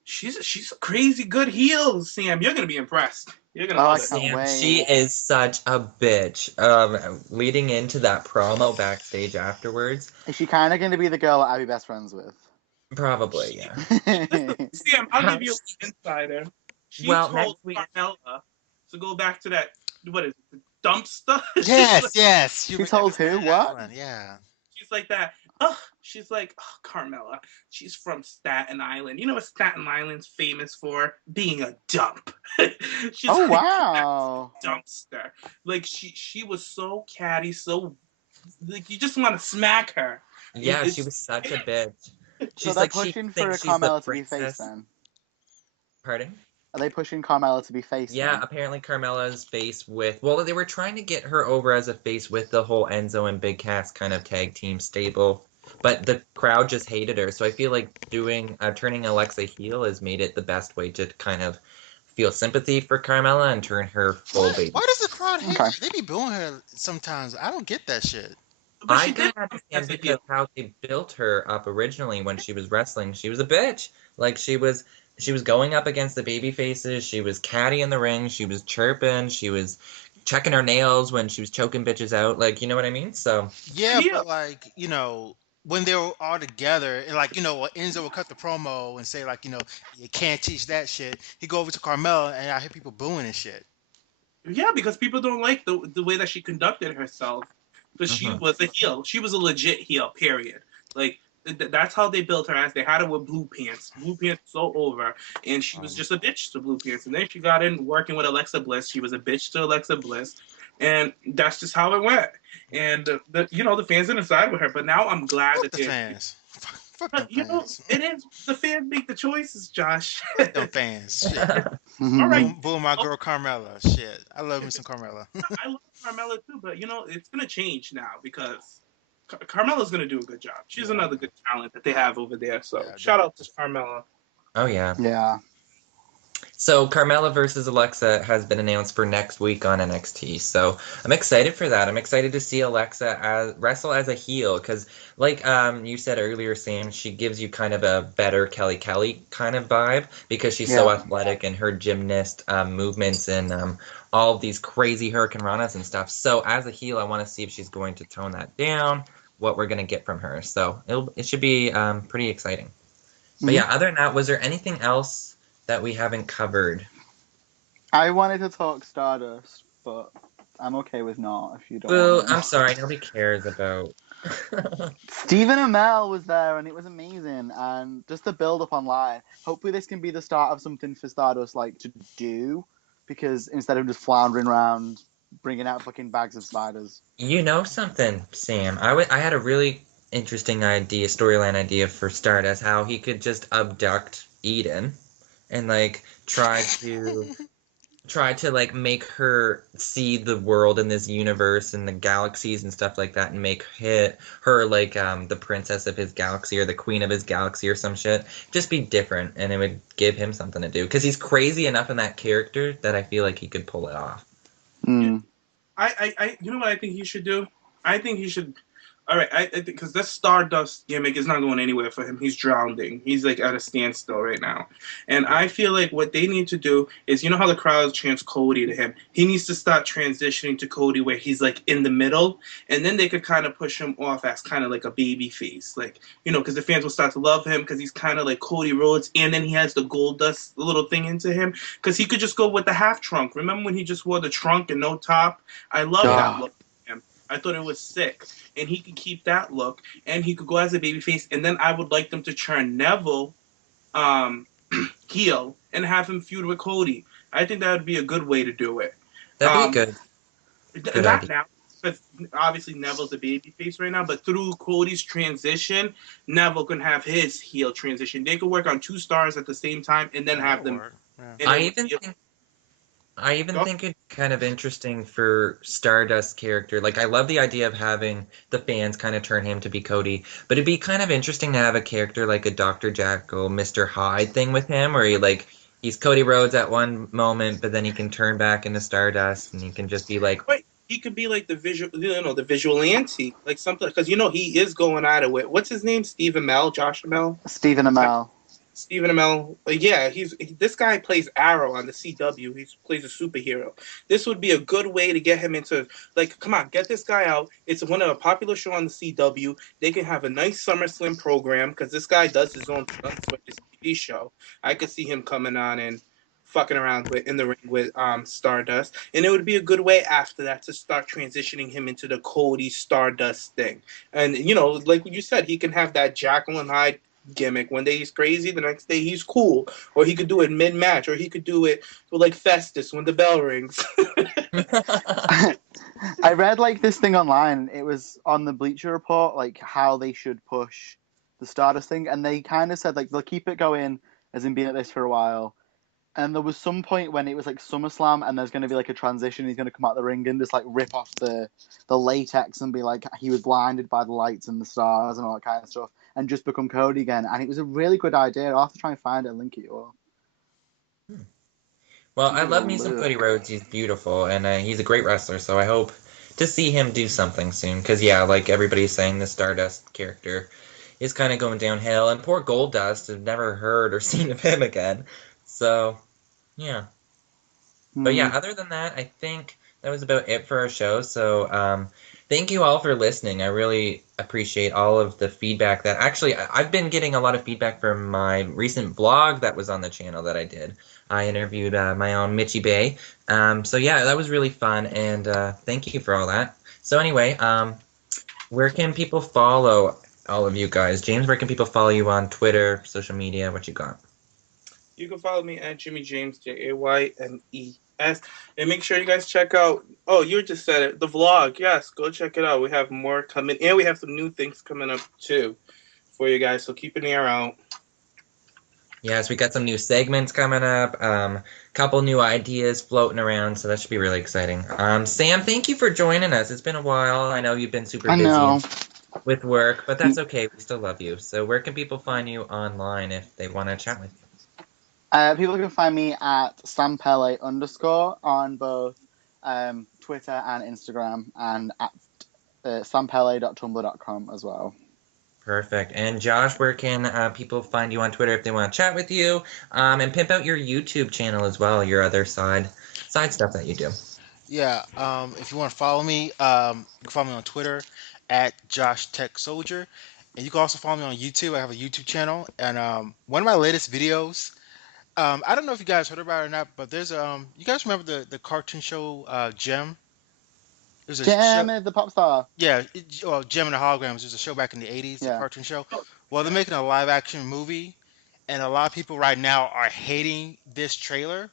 she's a crazy good heel, Sam. You're gonna be impressed. You're gonna Oh, I love it. can't Sam, wait. she is such a bitch. Leading into that promo backstage afterwards, Is she kind of going to be the girl that I'd be best friends with? probably, yeah. Listen, Sam, I'll give you an insider. She Well, told next week, Carmella to go back to that, what is it, the dumpster? Yes, yes. She told who? What? Yeah. She's like that. Ugh. She's like, Carmella. She's from Staten Island. You know what Staten Island's famous for? Being a dump. She's Oh, like, wow. dumpster. Like she was so catty, so like you just want to smack her. yeah, she It's was such a bitch. So She's they're like, she pushing for thinks she's the Carmella to be face princess. then? Pardon? Are they pushing Carmella to be face Yeah, then? apparently Carmella's face with. Well, they were trying to get her over as a face with the whole Enzo and Big Cass kind of tag team stable, but the crowd just hated her. So I feel like turning Alexa heel has made it the best way to kind of feel sympathy for Carmella and turn her full baby. Why does the crowd hate Okay. her? They be booing her sometimes. I don't get that shit. but I she can did understand as a because heel. how they built her up originally when she was wrestling, she was a bitch. Like she was going up against the baby faces, she was catty in the ring, she was chirping, she was checking her nails when she was choking bitches out, like you know what I mean? So Yeah, Heel. but like, when they were all together and like, Enzo would cut the promo and say like, you can't teach that shit. He go over to Carmella and I hear people booing and shit. Yeah, because people don't like the way that she conducted herself. But she mhm. was a heel. She was a legit heel. Period. Like that's how they built her as. They had her with Blue Pants. Blue Pants so over, and she was Um, just a bitch to Blue Pants. And then she got in working with Alexa Bliss. She was a bitch to Alexa Bliss, and that's just how it went. And the fans didn't side with her. But now I'm glad fuck that the they. fans. Fuck them But fans. it is the fans make the choices, Josh. Fuck them fans. Shit. All right. Boo my girl Carmella. Shit. I love me some Carmella. I love Carmella too, but it's gonna change now because Carmella's gonna do a good job. She's Yeah. another good talent that they have over there. So Yeah, shout out to definitely. Carmella. Oh yeah. Yeah. So Carmella versus Alexa has been announced for next week on NXT. So I'm excited for that. I'm excited to see Alexa wrestle as a heel because, like you said earlier, Sam, she gives you kind of a better Kelly Kelly kind of vibe because she's so Yeah. athletic and her gymnast movements and all of these crazy Hurricane Ranas and stuff. So as a heel, I want to see if she's going to tone that down, what we're going to get from her. So it should be pretty exciting. But Mhm. yeah, other than that, was there anything else that we haven't covered? I wanted to talk Stardust, but I'm okay with not if you don't Boo, want I'm to. sorry, nobody cares about. Stephen Amell was there and it was amazing. And just the build up online. Hopefully, this can be the start of something for Stardust like to do, because instead of just floundering around bringing out fucking bags of spiders. You know something, Sam? I had a really interesting storyline idea for Stardust, how he could just abduct Eden and like try to like make her see the world in this universe and the galaxies and stuff like that and make her like the princess of his galaxy or the queen of his galaxy or some shit. Just be different and it would give him something to do because he's crazy enough in that character that I feel like he could pull it off. Mm. You know what I think he should do? I think he should. All right, I think because this Stardust gimmick is not going anywhere for him. He's drowning. He's like at a standstill right now, and I feel like what they need to do is, how the crowd chants Cody to him. He needs to start transitioning to Cody where he's like in the middle, and then they could kind of push him off as kind of like a baby face, like because the fans will start to love him because he's kind of like Cody Rhodes, and then he has the gold dust little thing into him because he could just go with the half trunk. Remember when he just wore the trunk and no top? I love that Ah. look. I thought it was sick, and he could keep that look, and he could go as a babyface. And then I would like them to turn Neville heel and have him feud with Cody. I think that would be a good way to do it. That'd be a Um, good Not idea. now, because obviously Neville's a babyface right now. But through Cody's transition, Neville can have his heel transition. They could work on two stars at the same time, and then Yeah, have that'll them. work. Yeah. And I it would even be think I even go. think it's kind of interesting for Stardust character. Like I love the idea of having the fans kind of turn him to be Cody, but it'd be kind of interesting to have a character like a Dr. Jekyll, Mr. Hyde thing with him, where he's Cody Rhodes at one moment, but then he can turn back into Stardust and he can just be like, Wait, he could be like the visual anti, like something because he is going at it with what's his name, Steve Amell, Josh Amell. Stephen Amell. Stephen Amell, yeah, this guy plays Arrow on the CW. He plays a superhero. This would be a good way to get him into, like, come on, get this guy out. It's one of a popular show on the CW. They can have a nice SummerSlam program because this guy does his own stunts with his TV show. I could see him coming on and fucking around with in the ring with Stardust, and it would be a good way after that to start transitioning him into the Cody Stardust thing. And like what you said, he can have that Jekyll and Hyde gimmick. One day he's crazy, the next day he's cool. Or he could do it mid match, or he could do it with like Festus when the bell rings. I read like this thing online. It was on the Bleacher Report, like how they should push the Stardust thing, and they kind of said like they'll keep it going as in being at this for a while. And there was some point when it was like SummerSlam, and there's going to be like a transition. He's going to come out the ring and just like rip off the latex and be like he was blinded by the lights and the stars and all that kind of stuff, and just become Cody again. And it was a really good idea. I'll have to try and find it and link it all. Well, I love me some Cody Rhodes. He's beautiful, and he's a great wrestler. So I hope to see him do something soon. Because yeah, like everybody's saying, the Stardust character is kind of going downhill, and poor Goldust, I've never heard or seen of him again. So yeah. But yeah, other than that, I think that was about it for our show. So thank you all for listening. I really appreciate all of the feedback that actually I've been getting a lot of feedback from my recent blog that was on the channel that I did. I interviewed my own Mitchie Bay. So yeah, that was really fun, and thank you for all that. So anyway, where can people follow all of you guys? James, where can people follow you on Twitter, social media? What you got? You can follow me at Jimmy James, JAYMES. And make sure you guys check out, oh, you just said it, the vlog. Yes, go check it out. We have more coming, and we have some new things coming up too for you guys. So keep an ear out. Yes, we got some new segments coming up, couple new ideas floating around, so that should be really exciting. Sam, thank you for joining us. It's been a while. I know you've been super busy with work, but that's okay. We still love you. So where can people find you online if they want to chat with you? People can find me at sampele_ on both Twitter and Instagram, and at sampele.tumblr.com as well. Perfect. And Josh, where can people find you on Twitter if they want to chat with you? And pimp out your YouTube channel as well, your other side stuff that you do. Yeah, if you want to follow me, you can follow me on Twitter at Josh Tech Soldier, and you can also follow me on YouTube. I have a YouTube channel, and one of my latest videos. I don't know if you guys heard about it or not, but there's you guys remember the cartoon show Gem? There's a show, Gem, the pop star. yeah, well, Gem and the Holograms. There's a show back in the '80s, a Yeah. cartoon show. Well, they're making a live action movie, and a lot of people right now are hating this trailer.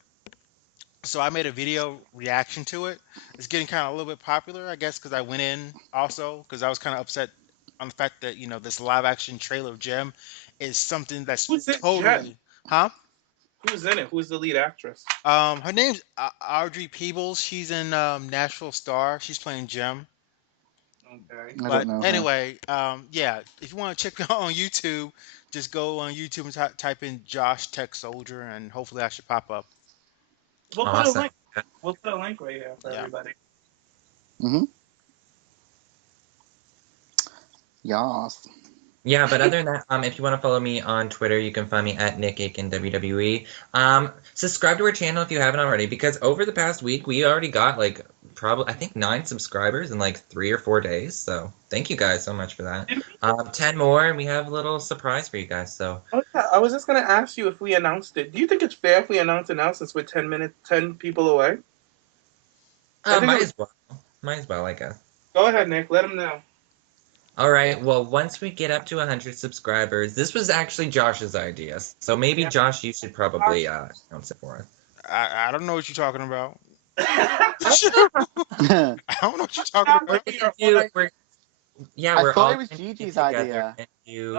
So I made a video reaction to it. It's getting kind of a little bit popular, I guess, because I went in also because I was kind of upset on the fact that this live action trailer of Gem is something that's Who's it, totally, Jen? huh? Who's in it? Who's the lead actress? Her name's Audrey Peebles. She's in Nashville Star. She's playing Gem. Okay. I But don't know her. anyway, yeah, if you want to check it out on YouTube, just go on YouTube and type in Josh Tech Soldier, and hopefully I should pop up. We'll put a Awesome. link. We'll put a link right here for Yeah. everybody. Yes. Yeah, but other than that, if you want to follow me on Twitter, you can find me at Nick Aiken WWE. Subscribe to our channel if you haven't already, because over the past week, we already got like probably, I think, 9 subscribers in like 3 or 4 days. So thank you guys so much for that. 10 more, and we have a little surprise for you guys. So Oh, yeah. I was just gonna ask you if we announced it. Do you think it's fair if we announce since we're 10 people away? might as well. Might as well, I guess. Go ahead, Nick. Let them know. All right. Well, once we get up to 100 subscribers, this was actually Josh's idea. So maybe Josh, you should probably announce it for us. I don't know what you're talking about. I I don't know what you're talking about. We're thought all it was going to get Gigi's together idea. and do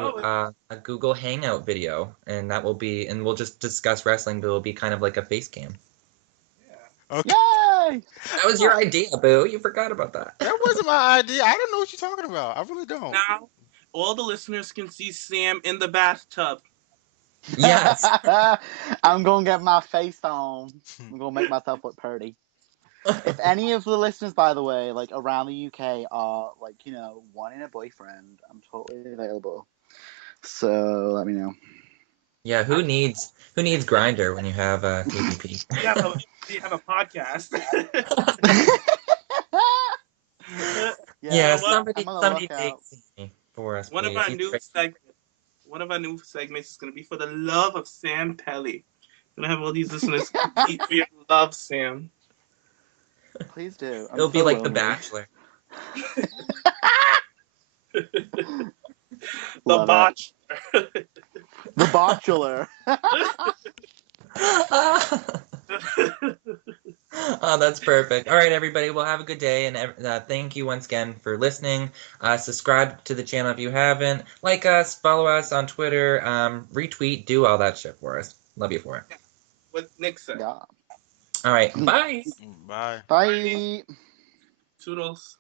a Google Hangout video, and that will be, and we'll just discuss wrestling, but it'll be kind of like a face cam. Okay. Yay! That was your idea, Boo. You forgot about that. That wasn't my idea. I don't know what you're talking about. I really don't. Now, all the listeners can see Sam in the bathtub. Yes. I'm gonna get my face on. I'm gonna make myself look pretty. If any of the listeners, by the way, like around the UK are like, wanting a boyfriend, I'm totally available. So let me know. Yeah, who needs Grinder when you have KPP? You have a podcast. Yeah, Well, somebody I'm on the somebody lookout. take me for us, one of please. our He's new great. segments is going to be for the love of Sam Pelly. Gonna have all these listeners compete for your love, Sam. Please do. I'm It'll be so like The lonely. Bachelor. The Love botch. it. The Bachelor. Oh, that's perfect. All right, everybody. Well, have a good day, and thank you once again for listening. Subscribe to the channel if you haven't. Like us, follow us on Twitter, retweet, do all that shit for us. Love you for it. What Nick said. Yeah. All right, bye. Bye. Bye. Toodles.